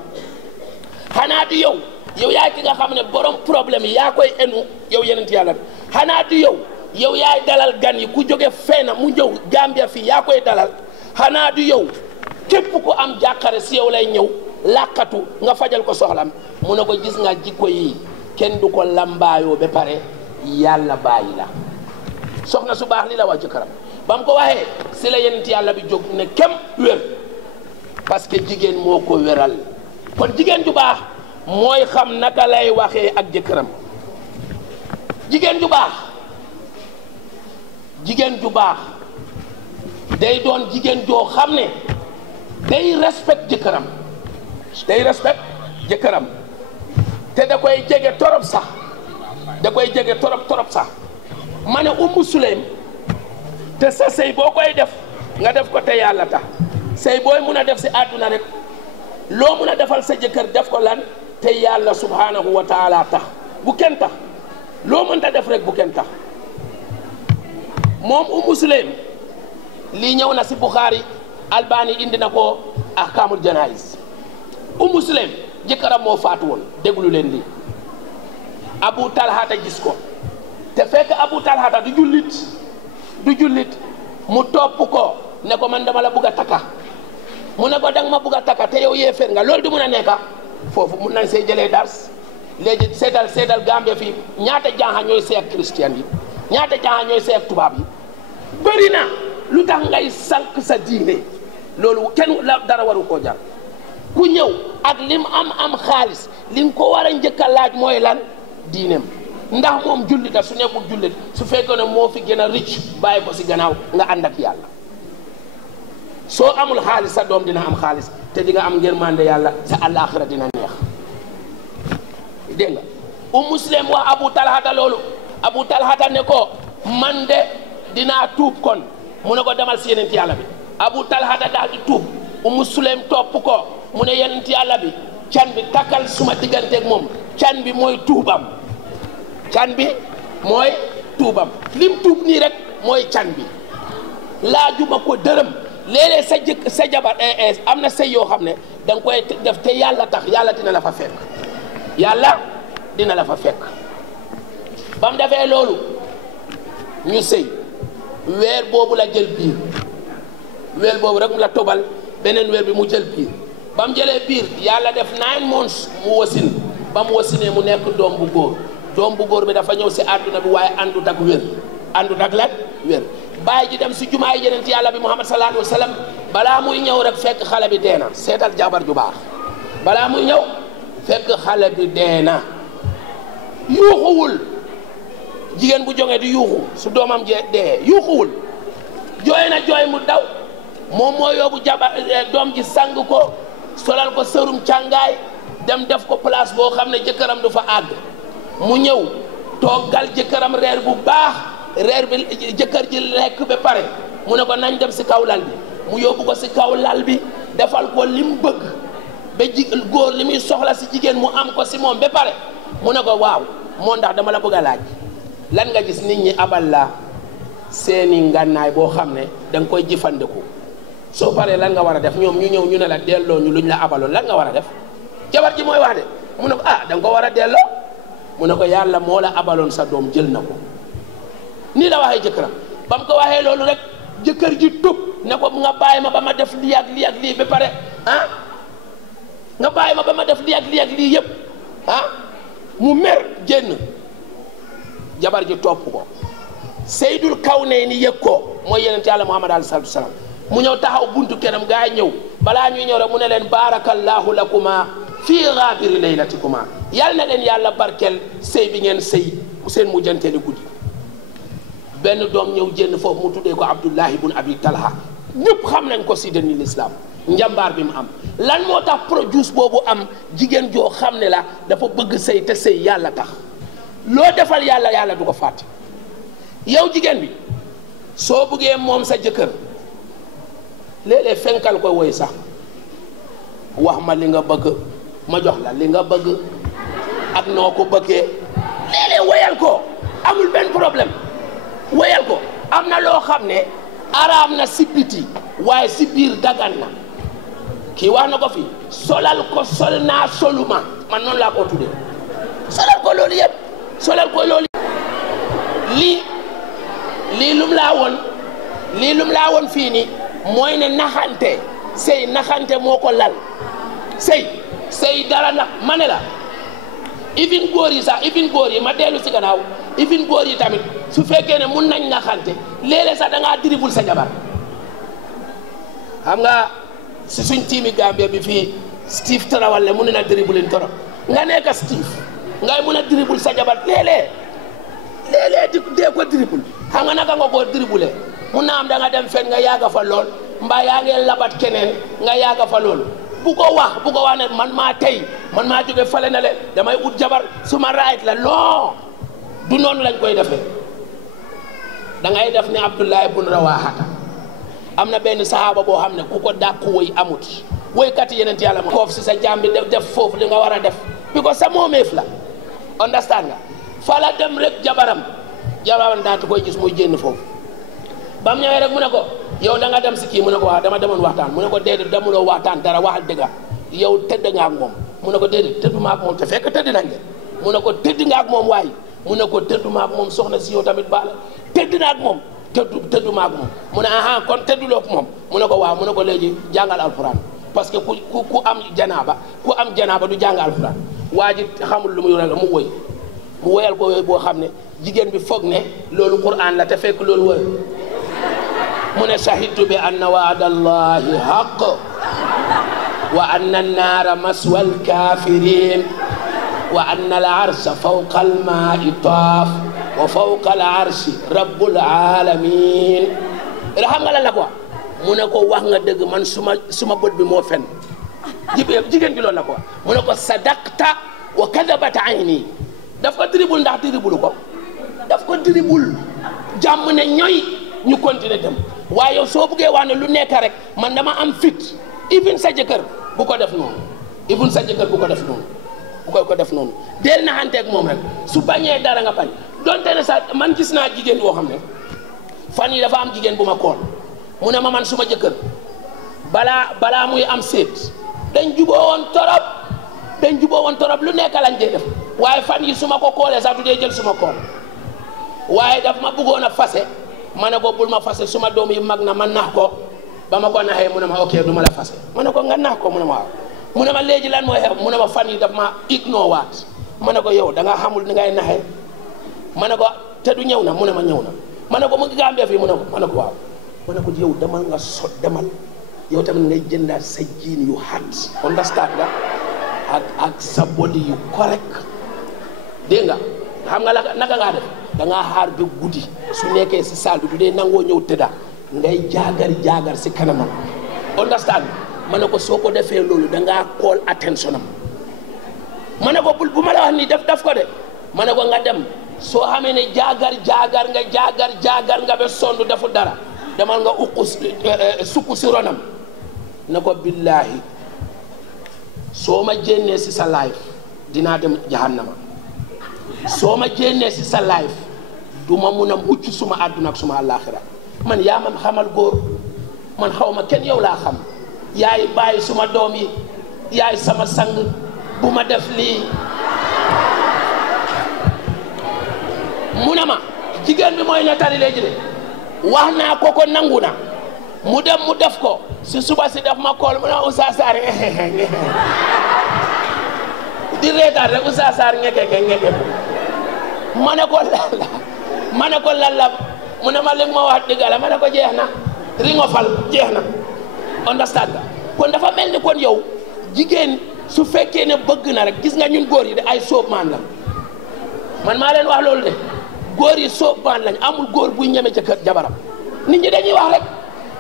xanaa du yow yaay ki nga xam ne borom problème yi yaa koy enu yow yeneen yàlla bi xanaa du yow yaay dalal gan yi ku jóge fenn mu ñëw Gambia fii yaa koy dalal xanaa du yow képp ku am jàkkare si yow lay ñëw làkkatu nga fajal ko soxlam mu ne ko gis nga jikko yi kenn du ko lambaayoo ba pare yàlla bàyyi la soxna su baax li la wax jëkkëram ba mu ko waxee si la yenent yàlla bi jóg ne kem wér parce que jigéen moo ko wéral kon jigéen ju baax mooy xam naka lay waxee ak jëkkëram jigéen ju baax day doon jigéen joo xam ne day respect jëkkëram te da koy jege torop sax ma ne Ummu Sulaym te sa sëy boo koy def nga def ko te yàlla tax sëy booy mun a def si àdduna rek loo mun a defal sa jëkkër def ko lan te yàlla subhanahu wa taala tax bu kenn tax loo mënta def rek bu kenn tax moom Ummu Sulaym lii ñëw na si Bukhari Albani indi na ko ahkaamul janaïs Ummu Sulaym jëkkëram moo faatu woon déglu leen lii Abu Talhata gis ko te fekk Abu Talhata du jullit mu topp ko ne ko man dama la bugg a takka mu ne ko danga ma bugg a takka te yow yéeféer nga loolu du mun a nekka foofu mun nañ see jëlee dars léegi seetal Gambie fii ñaata jaaxa ñooy sey ak christian yi ñaata jaaxa ñooy sey ak tubaab yi bëri na lu tax ngay sànq sa diine loolu kenn la dara waru koo jar ku ñëw ak lim am xaalis lim ko war a njëkk a laaj mooy lan diineem ndax moom jullita su nekkul jullit su fekkee ne moo fi gën a ricc bàyyi ko si gannaaw nga ànd ak yàlla soo amul xaalis sa doom dina am xaalis te di nga am ngërmande yàlla sa àllaaxira dina neex dégg nga Ummu Sulaym wax Abu Talhata loolu Abu Talhata ne ko man de dinaa tuub kon mu ne ko demal si yeneen yàlla bi Abu Talhata daal di tuub Ummu Sulaym topp ko mu ne yeneen yàlla bi can bi takkal suma digganteeg moom can bi mooy tuubam lim tuub nii rek mooy can bi laajuma ko dërëm léeg-léeg sa jabar am na sëy yoo xam ne danga koy def te yàlla tax yàlla dina la fa fekk ba mu defee loolu ñu sëy weer boobu la jël biir weer boobu rek mu la tobal beneen weer bi mu jël biir ba mu jëlee biir yàlla def 9 months mu wasin ba mu wasinee mu nekk doom bu góor bi dafa ñëw si àdduna bi waaye àndut ak lan wér bàyyi ji dem si jumaa yi yeneen yàlla bi Muhammad sallallahu alayhi wa sallam balaa muy ñëw rek fekk xale bi dee na seetal jabar ju baax balaa muy ñëw fekk xale bi dee na yuuxuwul jigéen bu jógee di yuuxu su doomam dee yuuxuwul jooy na jooy mu daw moom moo yóbbu doom ji sang ko solal ko sërum càngaay dem def ko place boo xam ne jëkkëram du fa àgg mu ñëw toggal jëkkëram reer bu baax reer bi jëkkër ji lekk ba pare mu ne ko nañ dem si kaw lal bi mu yóbbu ko si kaw lal bi defal ko lim bëgg ba góor li muy soxla si jigéen mu am ko si moom ba pare mu ne ko waaw moo ndax dama la bëgg a laaj lan nga gis nit ñi abal la seeni ngànnaay boo xam ne da nga koy jëfandiku soo paree lan nga war a def ñoom ñu ñëw ñu ne la delloo ñu luñ la abaloon lan nga war a def jabar ji mooy wax de mu ne ko da nga ko war a delloo mu ne ko yàlla moo la abaloon sa doom jël na ko nii la waxee jëkkëram ba mu ko waxee loolu rek jëkkër ji tub ne ko nga bàyyi ma ba ma def lii ak lii ak lii ba pare nga bàyyi ma ba ma def lii ak lii ak lii yëpp mu mer génn jabar ji topp ko Seydul Kawnayni yëg ko mooy yonent Yàlla Muhammad alayhi salaatu wasalaam mu ñëw taxaw buntu këram gaa yi ñëw balaa ñuy ñëw rek mu ne leen barakallahu lakuma fii gaabiri laylatikuma yal na leen yàlla barkeel sëy bi ngeen sëy seen mujjanteeli guddi benn doom ñëw jénn foofu mu tuddee ko Abdullahi ibn Abi Talha ñëpp xam nañ ko si deni l'islam njambaar bi mu am lan moo tax produce boobu am jigéen joo xam ne la dafa bëgg sëy te sëy yàlla tax loo defal yàlla yàlla du ko fàtte yow jigéen bi soo bëggee moom sa jëkkër léeg-léeg fenkal ko woy sax wax ma li nga bëgg ma jox la li nga bëgg ak noo ko bëggee léeg-léeg woyal ko amul benn problème woyal ko am na loo xam ne araam na si biti waaye si biir dagan na kii wax na ko fi solal ko sol naa soluma man noonu laa ko tuddee solal ko loolu yëpp solal ko loolu lii lum laa woon fii nii mooy ne naxante sëy naxante moo ko lal sëy dara na ma ne la even góor yi sax even góor yi ma dellu si gannaaw even góor yi tamit su fekkee ne mun nañ naxante léeg-léeg sax da ngaa dribble sa jabar xam nga si suñ tiimi Gambia bi fii Steve Tarawale mun na dribble torop nga nekk Steve ngay mun a dribble sa jabar léeg-léeg di dee ko dribble xam nga naka nga koo dribble mun na am da nga dem fen nga yaaga fa lool mbaa yaa ngee labat keneen nga yaaga fa lool bu ko wax ne man maa jóge fale na le damay ut jabar suma raayit la loo du noonu lañ koy defee da ngay def ne Abdullah ibn Rawahata am na benn sahaaba boo xam ne ku ko dàqu woy amut woykat yi yeneen yàlla foofu si sa jaam bi def foofu li nga war a def bi ko sa moomeef la understand nga fa la dem rek jabaram daatu koy gis muy génn foofu bam ñëwee rek mu ne ko yow da nga dem si kii mu ne ko waaw dama demoon waxtaan mu ne ko déedéet demuloo waxtaan dara waxal dëgga yow tëdd nga ak moom mu ne ko déedéet tëdduma ak moom te fekk tëdd nañ de mu ne ko tëdd nga ak moom waaye mu ne ko tëdduma ak moom soxna si yow tamit baala tëdd na ak moom tëdduma ak moom mu ne aha kon tëdduloo ak moom mu ne ko waaw mu ne ko léegi jàngal alxuraan parce que ku am janaaba du jàng alxuraan waa ji xamul lu muy mu woyal ko yooyu boo xam ne jigéen bi foog ne loolu Qur'an la te fekk loolu woy mu ne shahidtu bi anna wa'da allahi haqq wa anna an-naara maswa al-kaafiriin wa anna al-arsha fawqa al-maa'i taaf wa fawqa al-arshi rabbul aalamiin xam nga lan la quoi mu ne ko wax nga dëgg man suma bët bi moo fen jigéen bi loolu la quoi mu ne ko sadaqta wa kadabat ayni daf ko dribble ndax dribble ko daf ko dribble jàmm ne ñooy ñu continuer dem waaye yow soo buggee wax ne lu nekk rek man dama am fit even sa jëkkër bu ko def noonu bu ko def noonu del naxanteeg moom rek su bañee dara nga bañ donte ne sax man gis naa jigéen boo xam ne fan yi dafa am jigéen bu ma kool mu ne ma man suma jëkkër balaa muy am seet dañ juboo woon torop lu nekk lañ dee def waaye fan yi su ma ko koolee sax du dee jël suma kool waaye daf ma bëggoon a fase ma ne ko bul ma fase suma doom yi mag na ma nax ko ba ma ko naxee mu ne ma ok du ma la fase ma ne ko nga nax ko mu ne ma waaw mu ne ma léegi lan mooy xew mu ne ma fan yi daf ma ignore waat ma ne ko yow da nga xamul ni ngay naxee ma ne ko te du ñëw na mu ne ma ñëw na ma ne ko mu ngi Gambie fii mu ne ko ma ne ko waaw ma ne ko yow demal nga demal yow tamit ngay jëndaat sa jiin yu xat understand nga ak sa body yu correct dégg nga xam nga naka ngaa def da ngaa xaar ba guddi su nekkee si saal bi du dee nangoo ñëw tëdda ngay jaagar si kanamam understand ma ne ko soo ko defee loolu da ngaa call attention am ma ne ko bu ma la wax nii def ko de ma ne ko nga dem soo xamee ne jaagar nga ba sonn defu dara demal nga sukk si ronam ne ko billaahi soo ma jénnee si sa life dinaa dem jahannama soo ma jénnee si sa life du ma mun a mucc suma àdduna ak suma àllaaxira man yaa ma xamal góor man xaw ma kenn yow laa xam yaay bàyyi suma doom yi yaay sama sang bu ma def lii mu ne ma jigéen bi mooy nettali léegi de wax naa ko nangu na mu dem mu def ko si suba si def ma kool mu ne Oustaz Sarr di reetaan rek Oustaz Sarr ngeke ma ne ko lalla mu ne ma li ma wax dëgg la ma ne ko jeex na ringofal jeex na understand nga kon dafa mel ni kon yow jigéen su fekkee ne bëgg na rek gis nga ñun góor yi de ay soopmaan la man maa leen wax loolu de góor yi soopmaan lañ amul góor buy ñeme ca kër jabaram nit ñi dañuy wax rek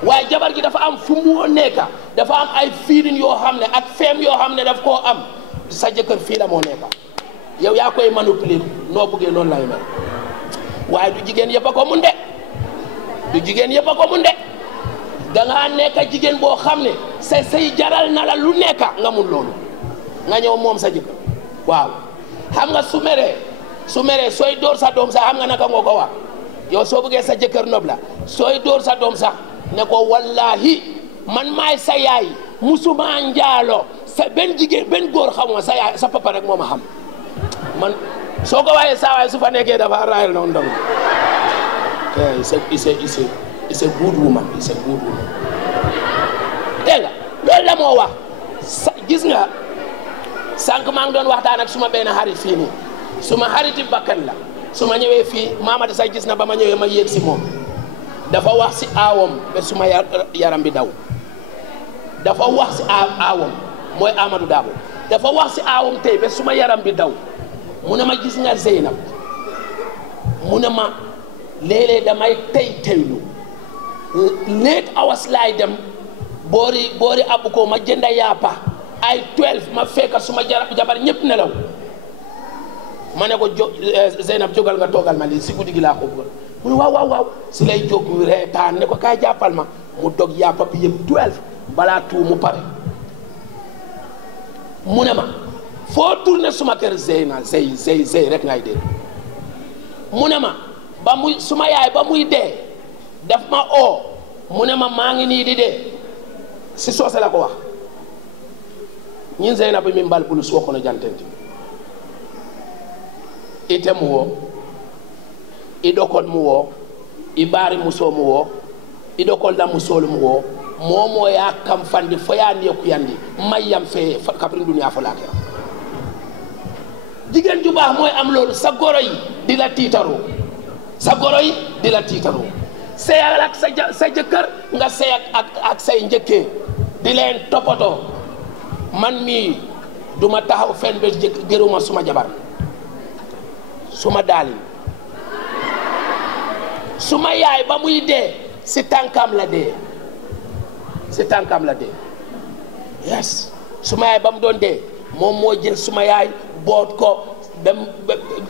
waaye jabar gi dafa am fu mu nekka dafa am ay fiilin yoo xam ne ak feem yoo xam ne daf koo am sa jëkkër fii la moo nekka yow yaa koy manipuler noo bëggee noonu lay mel waaye du jigéen yëpp a ko mun de du jigéen yëpp a ko mun de dangaa nekk jigéen boo xam ne sa say jaral na la lu nekka nga mun loolu nga ñëw moom sa jëkkër waaw xam nga su meree sooy dóor sa doom sax xam nga naka nga ko wax yow soo bëggee sa jëkkër nob la sooy dóor sa doom sax ne ko wallahi man maay sa yaay musuma njaalo sa benn jigéen benn góor xamuma sa yaay sa papa rek moo ma xam man soo ko waxee saa waay su fa nekkee dafa raayal noonu ndong it's a good woman it's a good woman dégg nga loolu la moo wax gis nga sànq maa ngi doon waxtaan ak suma benn xarit fii nii suma xariti bakkan la su ma ñëwee fii Mamadi sax gis na ba ma ñëwee ma yéeg si moom dafa wax si aawam ba suma yaram bi daw dafa wax si aawam mooy Amadou Dabo dafa wax si aawam tey ba suma yaram bi daw mu ne ma gis nga Zeynab mu ne ma léeg-léeg damay teylu late hours laay dem boori abu ko ma jënda yaapa ay 12 ma fekk suma jabar ñëpp nelaw ma ne ko Zeynab jógal nga toogal ma lii si guddi gi laa ko bëgg mu ne waaw si lay jóg ñu reetaan ne ko kaay jàppal ma mu dog yaapa bi yëpp 12 balaa tout mu pare mu ne ma foo tourné suma kër Zey rek ngay dee mu ne ma suma yaay ba muy dee daf ma oo mu ne ma maa ngi nii di dee si soose la ko wax ñin Zeynab min mbal bulu suwo kono jantenti ite mu woo i dokol mu woo i baari musoo mu woo i dokol da musoolu mu woo moomoo yaa kam fandi fo yaa neeku yandi mayyam fee kaprin duniyaa fo laakira jigéen ju baax mooy am loolu sa goro yi di la tiitaroo sa goro yi di la tiitaroo seyal ak sa jëkkër nga sey ak say njëkkee di leen toppatoo man mii duma taxaw fenn ba gëruma suma jabar suma daali suma yaay ba muy dee si tànkam la dee yes suma yaay ba mu doon dee moom moo jël suma yaay boot ko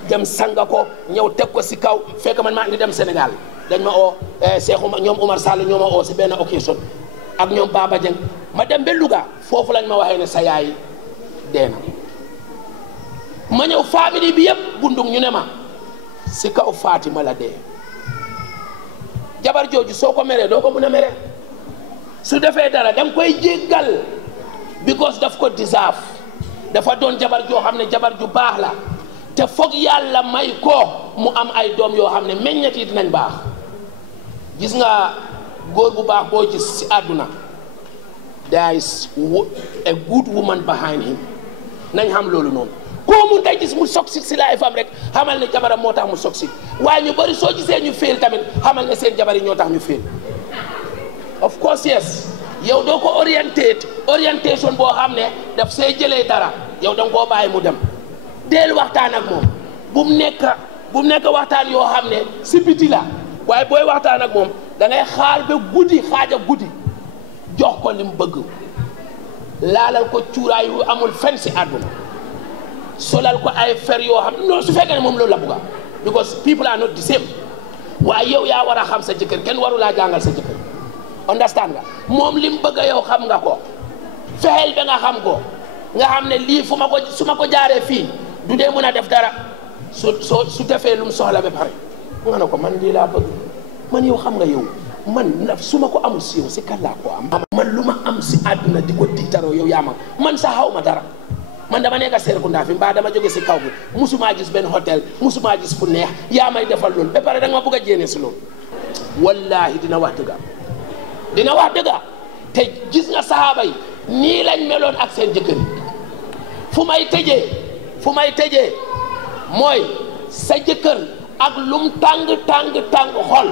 dem sanga ko ñëw teg ko si kaw fekk man maa ngi dem Sénégal dañ ma oo Cheikh ñoom Oumar Sall ñoo ma oo si benn occasion ak ñoom Baba Dieng ma dem ba Louga foofu lañ ma waxee ne sa yaay dee na ma ñëw famille bi yëpp bundung ñu ne ma si kaw Fatima la dee jabar jooju soo ko meree doo ko mun a mere su defee dara danga koy jéggal because daf ko deserve dafa doon jabar joo xam ne jabar ju baax la te foog yàlla may ko mu am ay doom yoo xam ne meññet yi dinañ baax gis nga góor bu baax boo gis si àdduna there is a good woman behind him nañ xam loolu noonu koo mun tey gis mu succeed si life am rek xamal ne jabaram moo tax mu succeed waaye ñu bari soo gisee ñu fail tamit xamal ne seen jabar yi ñoo tax ñu fail of course yes yow doo ko orientation boo xam ne daf see jëlee dara yow danga koo bàyyi mu dem deel waxtaan ak moom bu mu nekk waxtaan yoo xam ne si biti la waaye booy waxtaan ak moom da ngay xaar ba xaaja guddi jox ko li mu bëgg laalal ko cuuraay yu amul fen si àdduna solal ko ay fer yoo xam non su fekkee ne moom loolu la bëgga because people are not the same waaye yow yaa war a xam sa jëkkër kenn waru laa jàngal sa jëkkër understand nga moom li mu bëgg yow xam nga ko fexeel ba nga xam ko nga xam ne lii su ma ko jaaree fii du dee mën a def dara su defee lu mu soxla ba pare nga ne ko man lii laa bëgg man yow xam nga yow man su ma ko amul si yow si kan laa ko am man lu ma am si àdduna di ko tiitaroo yow yaa ma man sa xaw ma dara man dama nekk Serekunda fi mbaa dama jóge si kaw bi musumaa gis benn hôtel musumaa gis fu neex yaa may defal loolu ba pare da nga ma bëgg a jéene si loolu wallahi dina wax dëgg te gis nga sahaaba yi nii lañ meloon ak seen jëkkër yi fu may tëjee mooy sa jëkkër ak lum tàng xol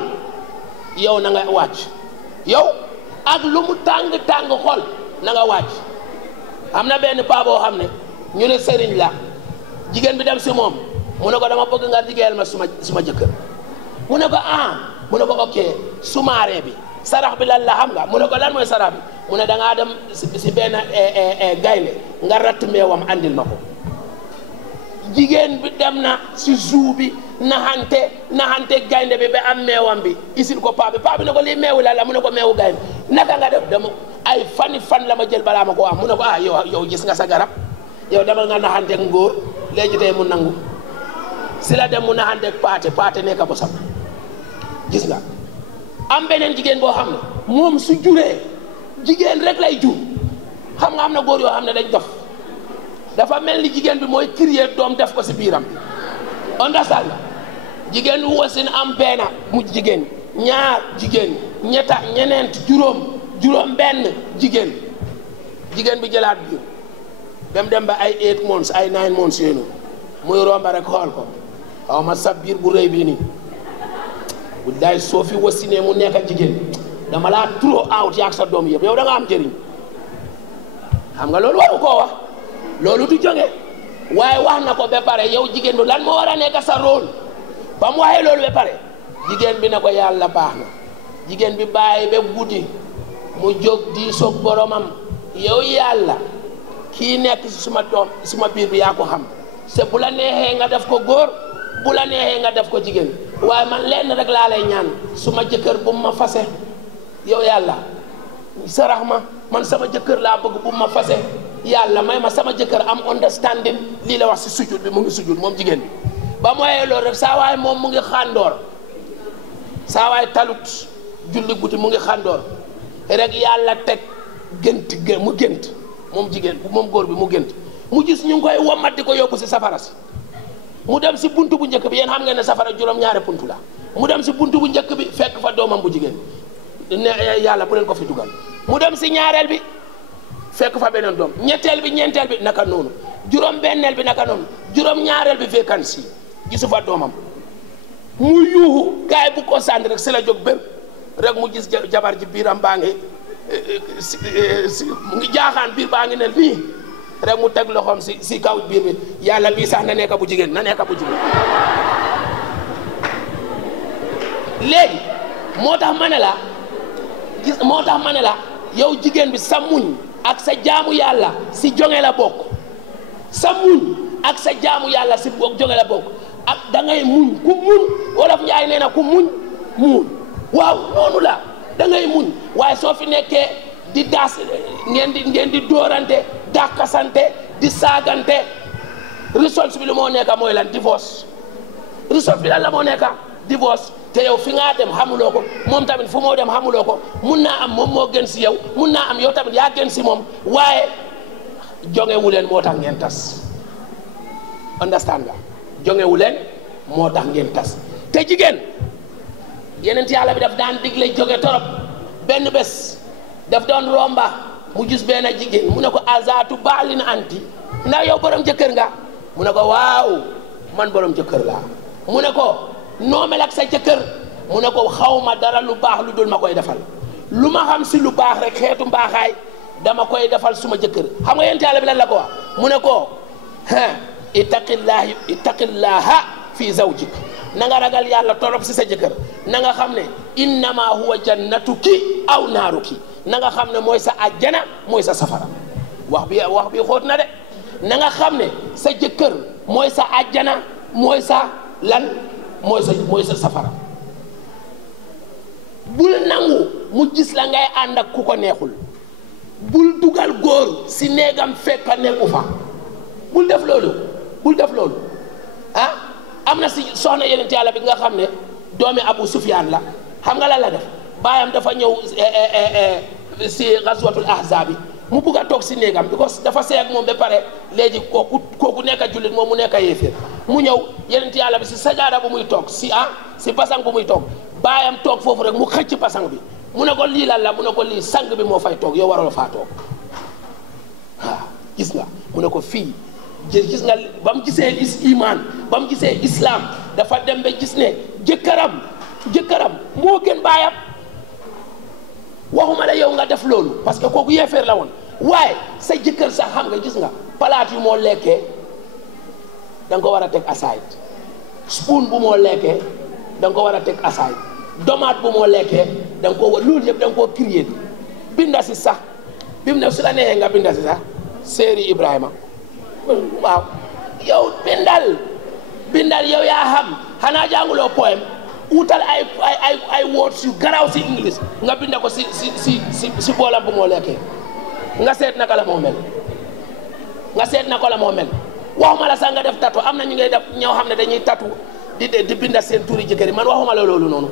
yow na nga wàcc yow ak lu mu tàng xol na nga wàcc. am na benn paa boo xam ne ñu ne sëriñ la jigéen bi dem si moom mu ne ko dama bëgg nga liggéeyal ma suma jëkkër mu ne ko mu ne ko ok sumaaree bi sarax bi lan la xam nga mu ne ko lan mooy sarax bi mu ne da ngaa dem si benn gaynde nga ratt meewam andil ma ko. jigéen bi dem na si zoo bi naxante gaynde bi ba am meewam bi isil ko paa bi ne ko lii meewu la mu ne ko meewu gaynde naka nga def dama ay fan la ma jël balaa ma ko am mu ne ko yow gis nga sa garab yow demal nga naxante ngóor léegi tey mu nangu si la dem mu naxante paate nekka bosam gis nga. am beneen jigéen boo xam ne moom su juree jigéen rek lay jur xam nga am na góor yoo xam ne dañ dof dafa mel ni jigéen bi mooy crier doom def ko si biiram bi understand nga jigéen bu wasin am benn mu jigéen ñaar jigéen ñetta ñeneent juróom benn jigéen bi jëlaat biir dem ba ay 8 months ay 9 months yooyu muy romba rek xool ko xaw ma sab biir bu rëy bii nii bu daay soo fi wasinee mu nekk jigéen dama laa throw out yaag sa doom yëpp yow da nga am njëriñ xam nga loolu waru koo wax loolu du jóge waaye wax na ko ba pare yow jigéen bi lan moo war a nekk sa rôle ba mu waxee loolu ba pare jigéen bi na ko yàlla baax na jigéen bi bàyyi ba guddi mu jóg di soog boromam yow yàlla kii nekk si suma doom suma biir bi yaa ko xam c'est bu la neexee nga def ko góor bu la neexee nga def ko jigéen waaye man lenn rek laa lay ñaan suma jëkkër bu ma fase yow yàlla sarax ma man sama jëkkër laa bëgg bu ma fase yàlla may ma sama jëkkër am understanding lii la wax si sujud bi mu ngi sujud moom jigéen bi ba mooyee loolu rek saa waay moom mu ngi xàndoor saa waay talut julli guddi mu ngi xàndoor rek yàlla teg mu gént moom jigéen moom góor bi mu gént mu gis ñu ngi koy womat di ko yóbbu si safara si mu dem si buntu bu njëkk bi yéen xam ngeen ne safara juróom-ñaari buntu la mu dem si buntu bu njëkk bi fekk fa doomam bu jigéen ne yàlla bu leen ko fi dugal mu dem si ñaareel bi fekk fa beneen doom ñetteel bi ñeenteel bi naka noonu juróom-benneel bi naka noonu juróom-ñaareel bi vacances gisu fa doomam mu yuuxu gaay bu ko sànni rek si la jóg bér rek mu gis jabar ji biiram baa ngi mu ngi jaaxaan biir baa ngi ne lii rek mu teg loxoom si kaw biir bi yàlla bii sax na nekk bu jigéen na nekk bu jigéen léegi moo tax ma ne la yow jigéen bi sa muñ ak sa jaamu yàlla si jonge la bokk sa muñ ak sa jaamu yàlla si jonge la bokk ak da ngay muñ ku muñ wolof Njaay nee na ku muñ muñ waaw noonu la da ngay muñ waaye soo fi nekkee di daas ngeen di dóorante dàqasante di saagante result bi lu moo nekka mooy lan divorce result bi lan la moo nekka divorce te yow fi ngaa dem xamuloo ko moom tamit fu moo dem xamuloo ko mun naa am moom moo gën si yow mun naa am yow tamit yaa gën si moom waaye jongewu leen moo tax ngeen tas understand nga jongewu leen moo tax ngeen tas te jigéen yeneen yàlla bi daf daan digle jóge torop benn bés daf doon romba mu gis benn jigéen mu ne ko azatu baalin anti ndax yow borom jëkkër nga mu ne ko waaw man borom jëkkër laa mu ne ko noo mel ak sa jëkkër mu ne ko xawma dara lu baax lu dul ma koy defal lu ma xam si lu baax rek xeetu mbaaxaay dama koy defal suma jëkkër xam nga yonent Yàlla bi lan la ko wax mu ne ko ittaqillaha fi zawjik na nga ragal yàlla torop si sa jëkkër na nga xam ne innama huwa jannatuki aw naaruki na nga xam ne mooy sa àjjana mooy sa safara wax bi xóot na de na nga xam ne sa jëkkër mooy sa àjjana mooy sa lan mooy sa safara bul nangu mu gis la ngay ànd ak ku ko neexul bul dugal góor si néegam fekk nekku fa bul def loolu ah am na si soxna yeneen Yàlla bi nga xam ne doomi Abu Sufyaan la xam nga lan la def baayam dafa ñëw si ghazwatul ahzab bi mu bugg a toog si néegam because dafa seey ak moom ba pare léegi kooku nekk jullit moom mu nekk yéeféer mu ñëw yeneen Yàlla bi si sajaada bu muy toog si basang bu muy toog baayam toog foofu rek mu xëcc basang bi mu ne ko lii lan la mu ne ko lii sang bi moo fay toog yow waroo faa toog gis nga mu ne ko fii gis nga ba mu gisee iman ba mu gisee islam dafa dem ba gis ne jëkkëram moo gën baayam waxuma la yow nga def loolu parce que kooku yeefeer la woon waaye sa jëkkër sax xam nga gis nga palaat yu moo lekkee da nga ko war a teg aside spoon bu moo lekkee da nga ko war a teg aside tomate bu moo lekkee da nga ko war loolu yëpp da nga koo créer binda si sax bi mu ne su la neexee nga binda si sax séeri Ibrahima waaw yow bindal yow yaa xam xanaa jànguloo poème utal ay words yu garaaw si English nga binda ko si boolam bu moo lekkee nga seet naka la moo mel waxuma la sax nga def tatu am na ñu ngay def ñoo xam ne dañuy tatu di binda seen turi jëkkër yi man waxuma la loolu noonu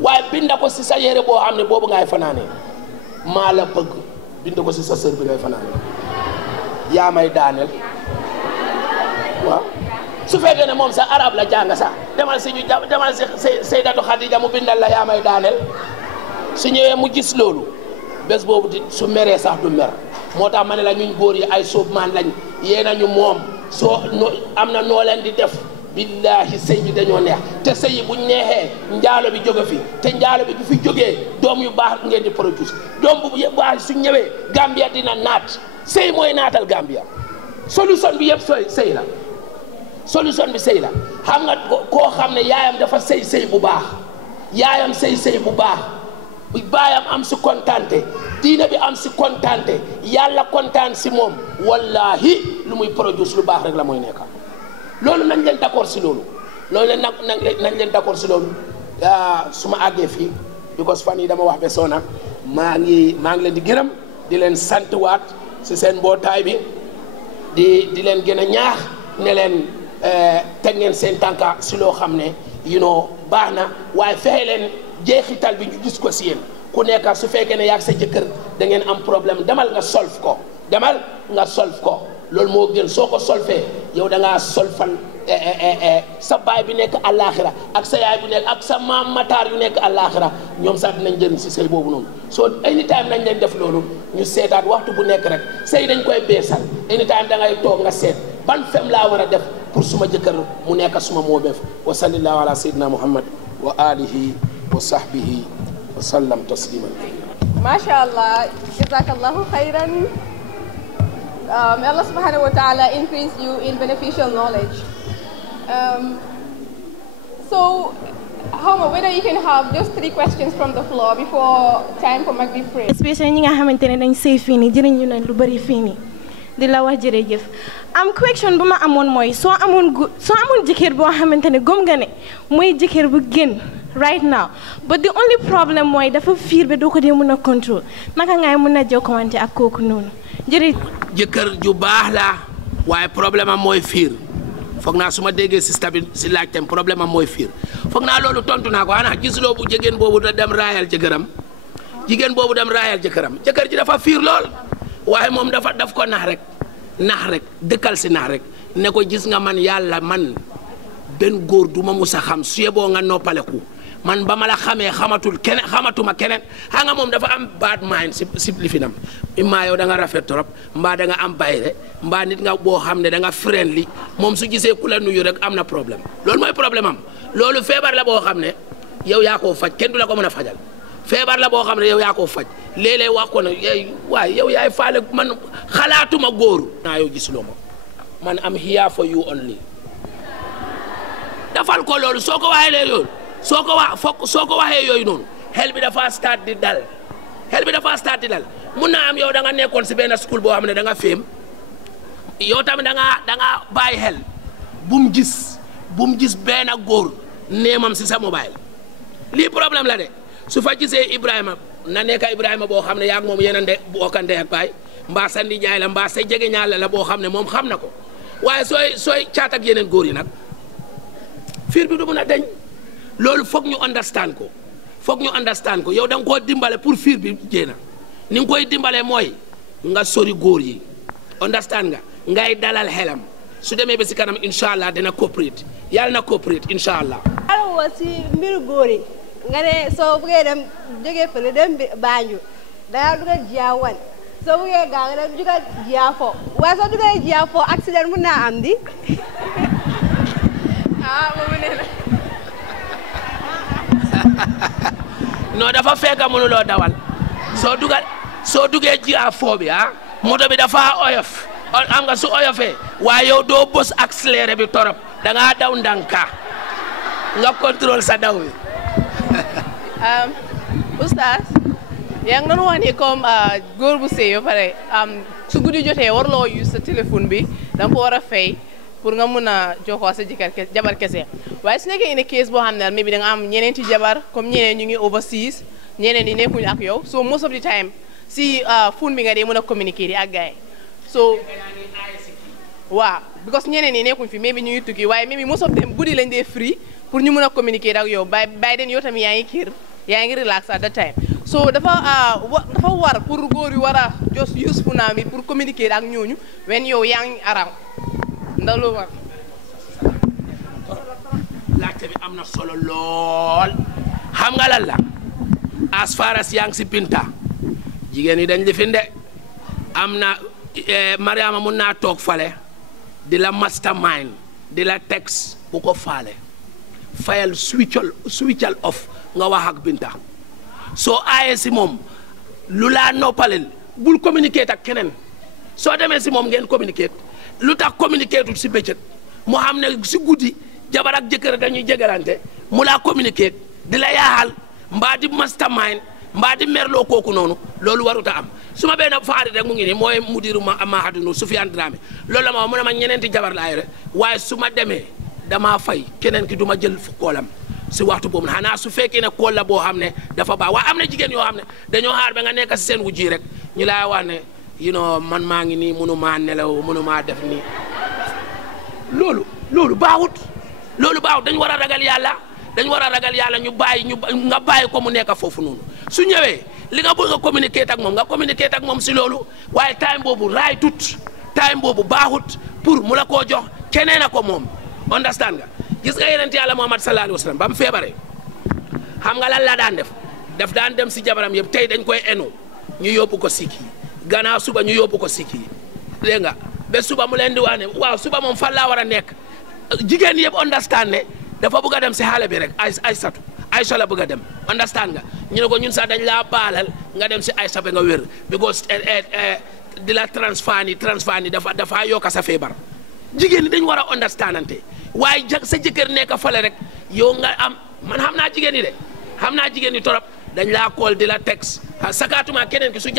waaye binda ko si sa yére boo xam ne boobu ngay fanaanee maa la bëgg binda ko si sa sër bi ngay fanaanee yaa may daaneel waaw su fekkee ne moom sax arab la jàng sax demal si Sayyidatu Xadija mu bindal la yaa may daaneel su ñëwee mu gis loolu bés boobu di su meree sax du mer moo tax ma ne la ñuñ góor yi ay sóobmaan lañ yéena ñu moom soo am na noo leen di def billahi sëy yi dañoo neex te sëy yi buñ neexee njaalo bi jóge fi te njaalo bi bu fi jógee doom yu baax ngeen di produire doom bu baax su ñëwee Gambia dina naat sëy mooy naatal Gambia solution bi yëpp sëy la solution bi sëy la xam nga koo xam ne yaayam dafa sëy bu baax yaayam sëy bu baax baayam am si kontante diine bi am si kontante yàlla kontaan si moom wallahi lu muy produce lu baax rek la mooy nekka loolu nañ leen d'accord si loolu nañ leen d'accord si loolu su ma àggee fii because fan yi dama wax ba soo nag maa ngi leen di gërëm di leen sant waat si seen mbootaay bi di leen gën a ñaax ne leen teg ngeen seen tànka si loo xam ne baax na waaye fexe leen jeexital bi ñu gis ko si yéen ku nekk su fekkee ne yaa sa jëkkër da ngeen am problème demal nga solve ko loolu moo gën soo ko solfee yow da ngaa solfal sa baay bi nekk àllaaxira ak sa yaay bi nekk ak sa maam mataar yu nekk àllaaxira ñoom sax dinañ jëriñ si sëy boobu noonu soo anytime nañ leen def loolu ñu seetaat waxtu bu nekk rek sëy dañ koy beesal anytime da ngay toog nga seet ban fem laa war a def pour suma jëkkër mu nekk suma moo beef wa sallallahu ala sayyidina muhammad wa alihi wa sahbihi wa sallam tasliman masha Allah, jazakallahu khairan. May Allah subhanahu wa ta'ala increase you in beneficial knowledge. So, Homa, whether you can have just 3 questions from the floor before time for Maghrib prayer. Especially ñi nga xamantene dañ sey fini jëriñ ñu nañ lu bari fini di la wax jërëjëf am question bu ma amoon mooy soo amoon jëkkër boo xamante ne gëm nga ne mooy jëkkër bu gën right now but the only problem mooy dafa fiir ba doo ko dee mën a contrôle naka ngay mën a jokkowante ak kooku noonu jëkkër ju baax la waaye problème am mooy fiir foog naa su ma déggee si laajteem problème am mooy fiir foog naa loolu tontu naa ko xanaa gisuloo bu jigéen boobu da dem raayal jëkkëram jëkkër ji dafa fiir lool waaye moom daf ko nax rek dëkkal si nax rek ne ko gis nga man yàlla man benn góor du ma musa xam su yeboo nga noppaleku man ba ma la xamee xamatuma keneen xam nga moom dafa am bad mind si lifinam imma yow da nga rafet trop mbaa da nga am bayre mbaa nit nga boo xam ne da nga friendly moom su gisee ku la nuyu rek am na problème loolu mooy problème am loolu feebar la boo xam ne yow yaa koo faj kenn du la ko mën a fajal feebar la boo xam ne yow yaa koo faj léeg-léeg wax ko ne waaye yow yaay faale man xalaatuma góor naa yow gisuloo ma man am here for you only dafal ko loolu soo ko waxee lee loolu soo ko waxee yooyu noonu xel bi dafa start di dal mun naa am yow da nga nekkoon si benn school boo xam ne da nga féem yow tamit da nga bàyyi xel bu mu gis benn góor neemam si sa mobile lii problème la de su fa gisee Ibrahima na nekk Ibrahima boo xam ne yaa ngi moom yéen a bokkande ak baay mbaa sa ndijaay la mbaa sa jege ñaale la boo xam ne moom xam na ko waaye sooy caat ak yeneen góor yi nag fiir bi du mun a deñ loolu foog ñu understand ko yow da nga koo dimbale pour fiir bi jéena ni nga koy dimbale mooy nga sori góor yi understand nga ngay dalal xelam su demee ba si kanam incha allah dina coopérate yàlla na coopérate incha allah. alwa si mbiru góor yi nga ne soo bëggee dem jógee fële dem Banjul dangaa dugal jaawan soo buggee gaaw nga dem juga jiyaafoo waaye soo duggee jiyaafoo accident mun naa am di moom nee na non dafa fekk mënuloo dawal soo duggee jiyaafoo bi moto bi dafa oyof am nga su oyofee waaye yow doo bës accéléré bi torop da ngaa daw ndànka nga contrôle sa daw bi. oustaz yaa ngi doon wax ni comme góor bu sëy ba pare su guddi jotee warloo use sa téléphone bi da nga ko war a fay pour nga mun a jokkoo sa jabar kese waaye su nekkee ne case boo xam ne maybe da nga am ñeneenti jabar comme ñeneen ñu ngi overseas ñeneen ñi nekkuñu ak yow so most of the time si phone bi nga dee mën a communiquer ak gars yi so waaw because ñeneen ñi nekkuñ fi maybe ñu ngi tukki waaye maybe most of them guddi lañ dee free pour ñu mën a communiquer ak yow by then yow tamit yaa ngi kër yaa ngi relax at that time so dafa war pour góor yu war a just use phone bi pour communiquer ak ñooñu when yow yaa ngi around ndax lu war laajte bi am na solo lool xam nga lan la as far as yaa ngi si Binta jigéen ñi dañ di fi nde am na Mariama mun naa toog fale di la mastermind di la text bu ko faale fayal switchal off nga wax ak Binta soo aaye si moom lu laa noppalel bul communiquer ak keneen soo demee si moom ngeen communiquer lu tax communiquer tut si bëccëg mu xam ne si guddi jabar ak jëkkër dañuy jégalante mu laa communiquer di la yaaxal mbaa di mastermind mbaa di merloo kooku noonu loolu waruta am su ma benn faari rek mu ngi nii mooy mudiru Mahadou Nour Soufiane Dramé loolu la ma wax mu ne ma ñeneenti jabar laa yore waaye su ma demee damaa fay keneen ki du ma jël koolam si waxtu boobu xanaa su fekkee ne kool la boo xam ne dafa baax waaye am na jigéen yoo xam ne dañoo xaar ba nga nekk si seen wujji rek ñu lay wax ne man maa ngi nii mënu maa nelaw mënu maa def nii loolu baaxut dañu war a ragal yàlla ñu nga bàyyi ko mu nekk foofu noonu su ñëwee li nga bëgg a communiquer ak moom nga communiquer ak moom si loolu waaye time boobu raay tut time boobu baaxut pour mu la koo jox keneen a ko moom understand nga gis nga yonent yàlla Muhammad sallallahu alayhi wa sallam ba mu feebaree xam nga lan la daf daan dem si jabaram yëpp tey dañ koy enu ñu yóbbu ko sikki gannaaw suba ñu yóbbu ko sikki dégg nga ba suba mu leen di wax ne waaw suba moom fan laa war a nekk jigéen yëpp understand ne dafa bëgg a dem si xale bi rek Aïcha la bëgg a dem understand nga ñu ne ko ñun sax dañ laa baalal nga dem si Aïcha ba nga wér because di la transfert dafa yokka sa feebar jigéen ñi dañ war a understandante waaye sa jëkkër nekk fale rek yow nga am man xam naa jigéen ñi de xam naa jigéen ñi torop dañ laa kool di la text sakaatuma keneen ki su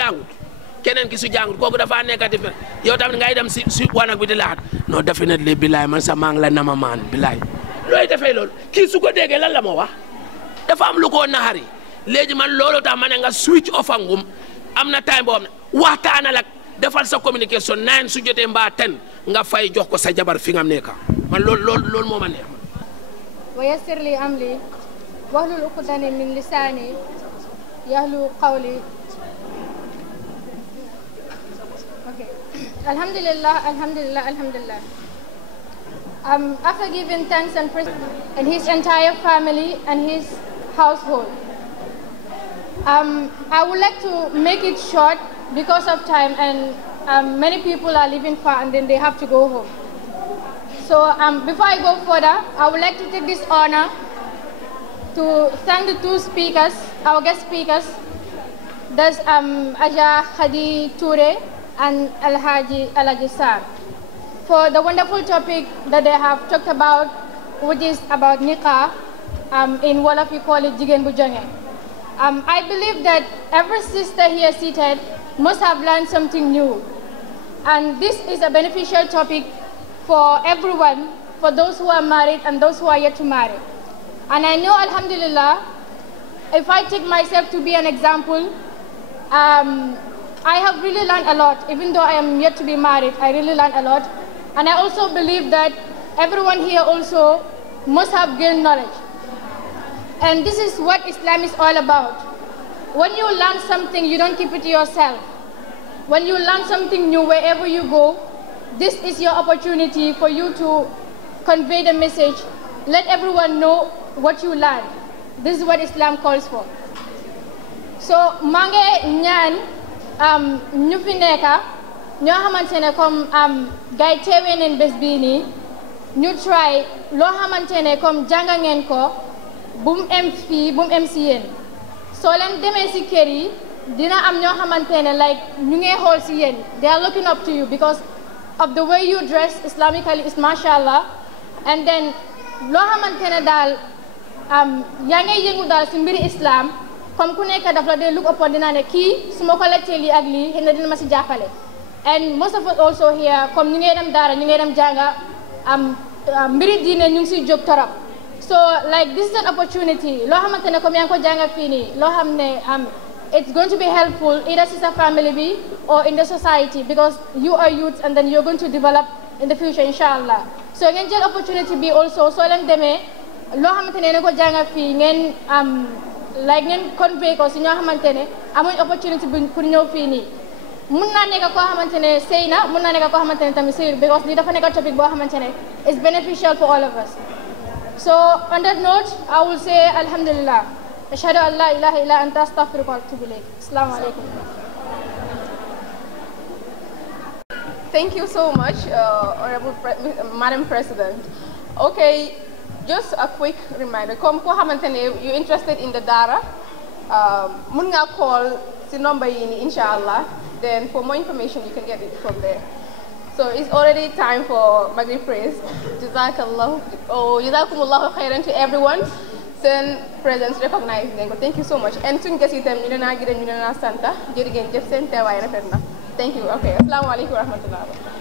jàngut kooku dafa nekk di yow tamit ngay dem si wanag bi di laat non definitely bilaay man sa maa ngi la nama maan bilaay looy defee loolu kii su ko déggee lan la moo wax dafa am lu ko naxari léegi man loolu tax ma ne nga switch off angum am na time boo xam ne waxtaanal ak defal sa communication 9 su jotee mbaa 10 nga fay jox ko sa jabar fi nga nekk man loolu moo ma neex man. wa yassir li amri wahlul uqdatan min lisani yahlu qawli. Okay. Alhamdulillah. After giving thanks and praise and his entire family and his household, I would like to make it short because of time, and many people are leaving far and then they have to go home. So before I go further, I would like to take this honor to thank the two speakers, our guest speakers. That's Aja Khadi Toure and Alhaji Alajisar, for the wonderful topic that they have talked about, which is about nikah. In Wolof we call it Jigen Bu Jonge. I believe that every sister here seated must have learned something new. And this is a beneficial topic for everyone, for those who are married and those who are yet to marry. And I know, alhamdulillah, if I take myself to be an example, I have really learned a lot. Even though I am yet to be married, I really learned a lot. And I also believe that everyone here also must have gained knowledge. And this is what Islam is all about. When you learn something, you don't keep it to yourself. When you learn something new wherever you go, this is your opportunity for you to convey the message. Let everyone know what you learned. This is what Islam calls for. So, mange nyan ñu fi nekka ñoo xamante ne comme gars yi teewee neen bés bii nii ñu try loo xamante ne comme jànga ngeen ko bu mu em fii bu mu em si yéen soo leen demee si kër yi dina am ñoo xamante ne like ñu ngi xool si yéen they are looking up to you because of the way you dress Islamically is mashallah and then loo xamante ne daal yaa ngay yëngu daal si mbiri islam comme ku nekk daf la dee look upon dina ne kii su ma ko leccee lii ak lii xëy na dina ma si jàppale and most of us also here comme ñu ngay dem daara ñu ngay dem jànga mbiri diine ñu ngi siy jóg torop so like this is an opportunity loo xamante ne comme yaa ngi ko jànga fii nii loo xam ne it's going to be helpful either si sa family bi or in the society because you are youth and then you're going to develop in the future inshallah so ngeen jël opportunity bi also soo leen demee loo xamante ne ko jànga fii ngeen like ngeen convey ko si ñoo xamante ne amuñ opportunity bi pour ñëw fii nii mun naa nekk koo xamante ne sëy na mun naa nekk koo xamante ne tamit sëyul because lii dafa nekk topic boo xamante ne is beneficial for all of us so on that note I will say alhamdulillah ashhadu an la ilaha illa anta astaghfiruka wa atubu ilayk assalamu alaikum. Thank you so much, Honorable Madam President. Okay, just a quick reminder. Comme ko xamantene you interested in the Dara, mun nga call si number yi ni inshallah. Then for more information you can get it from there. So it's already time for Maghrib praise. Jazakumullahu khairan to everyone. Sen presence recognize nañ ko. Thank you so much. And suñu guest itam ñu leena gërëm ñu leena santa. Jërë ngeen jëf seen teewaay rafet na. Thank you. Okay. Assalamu alaikum wa rahmatullah.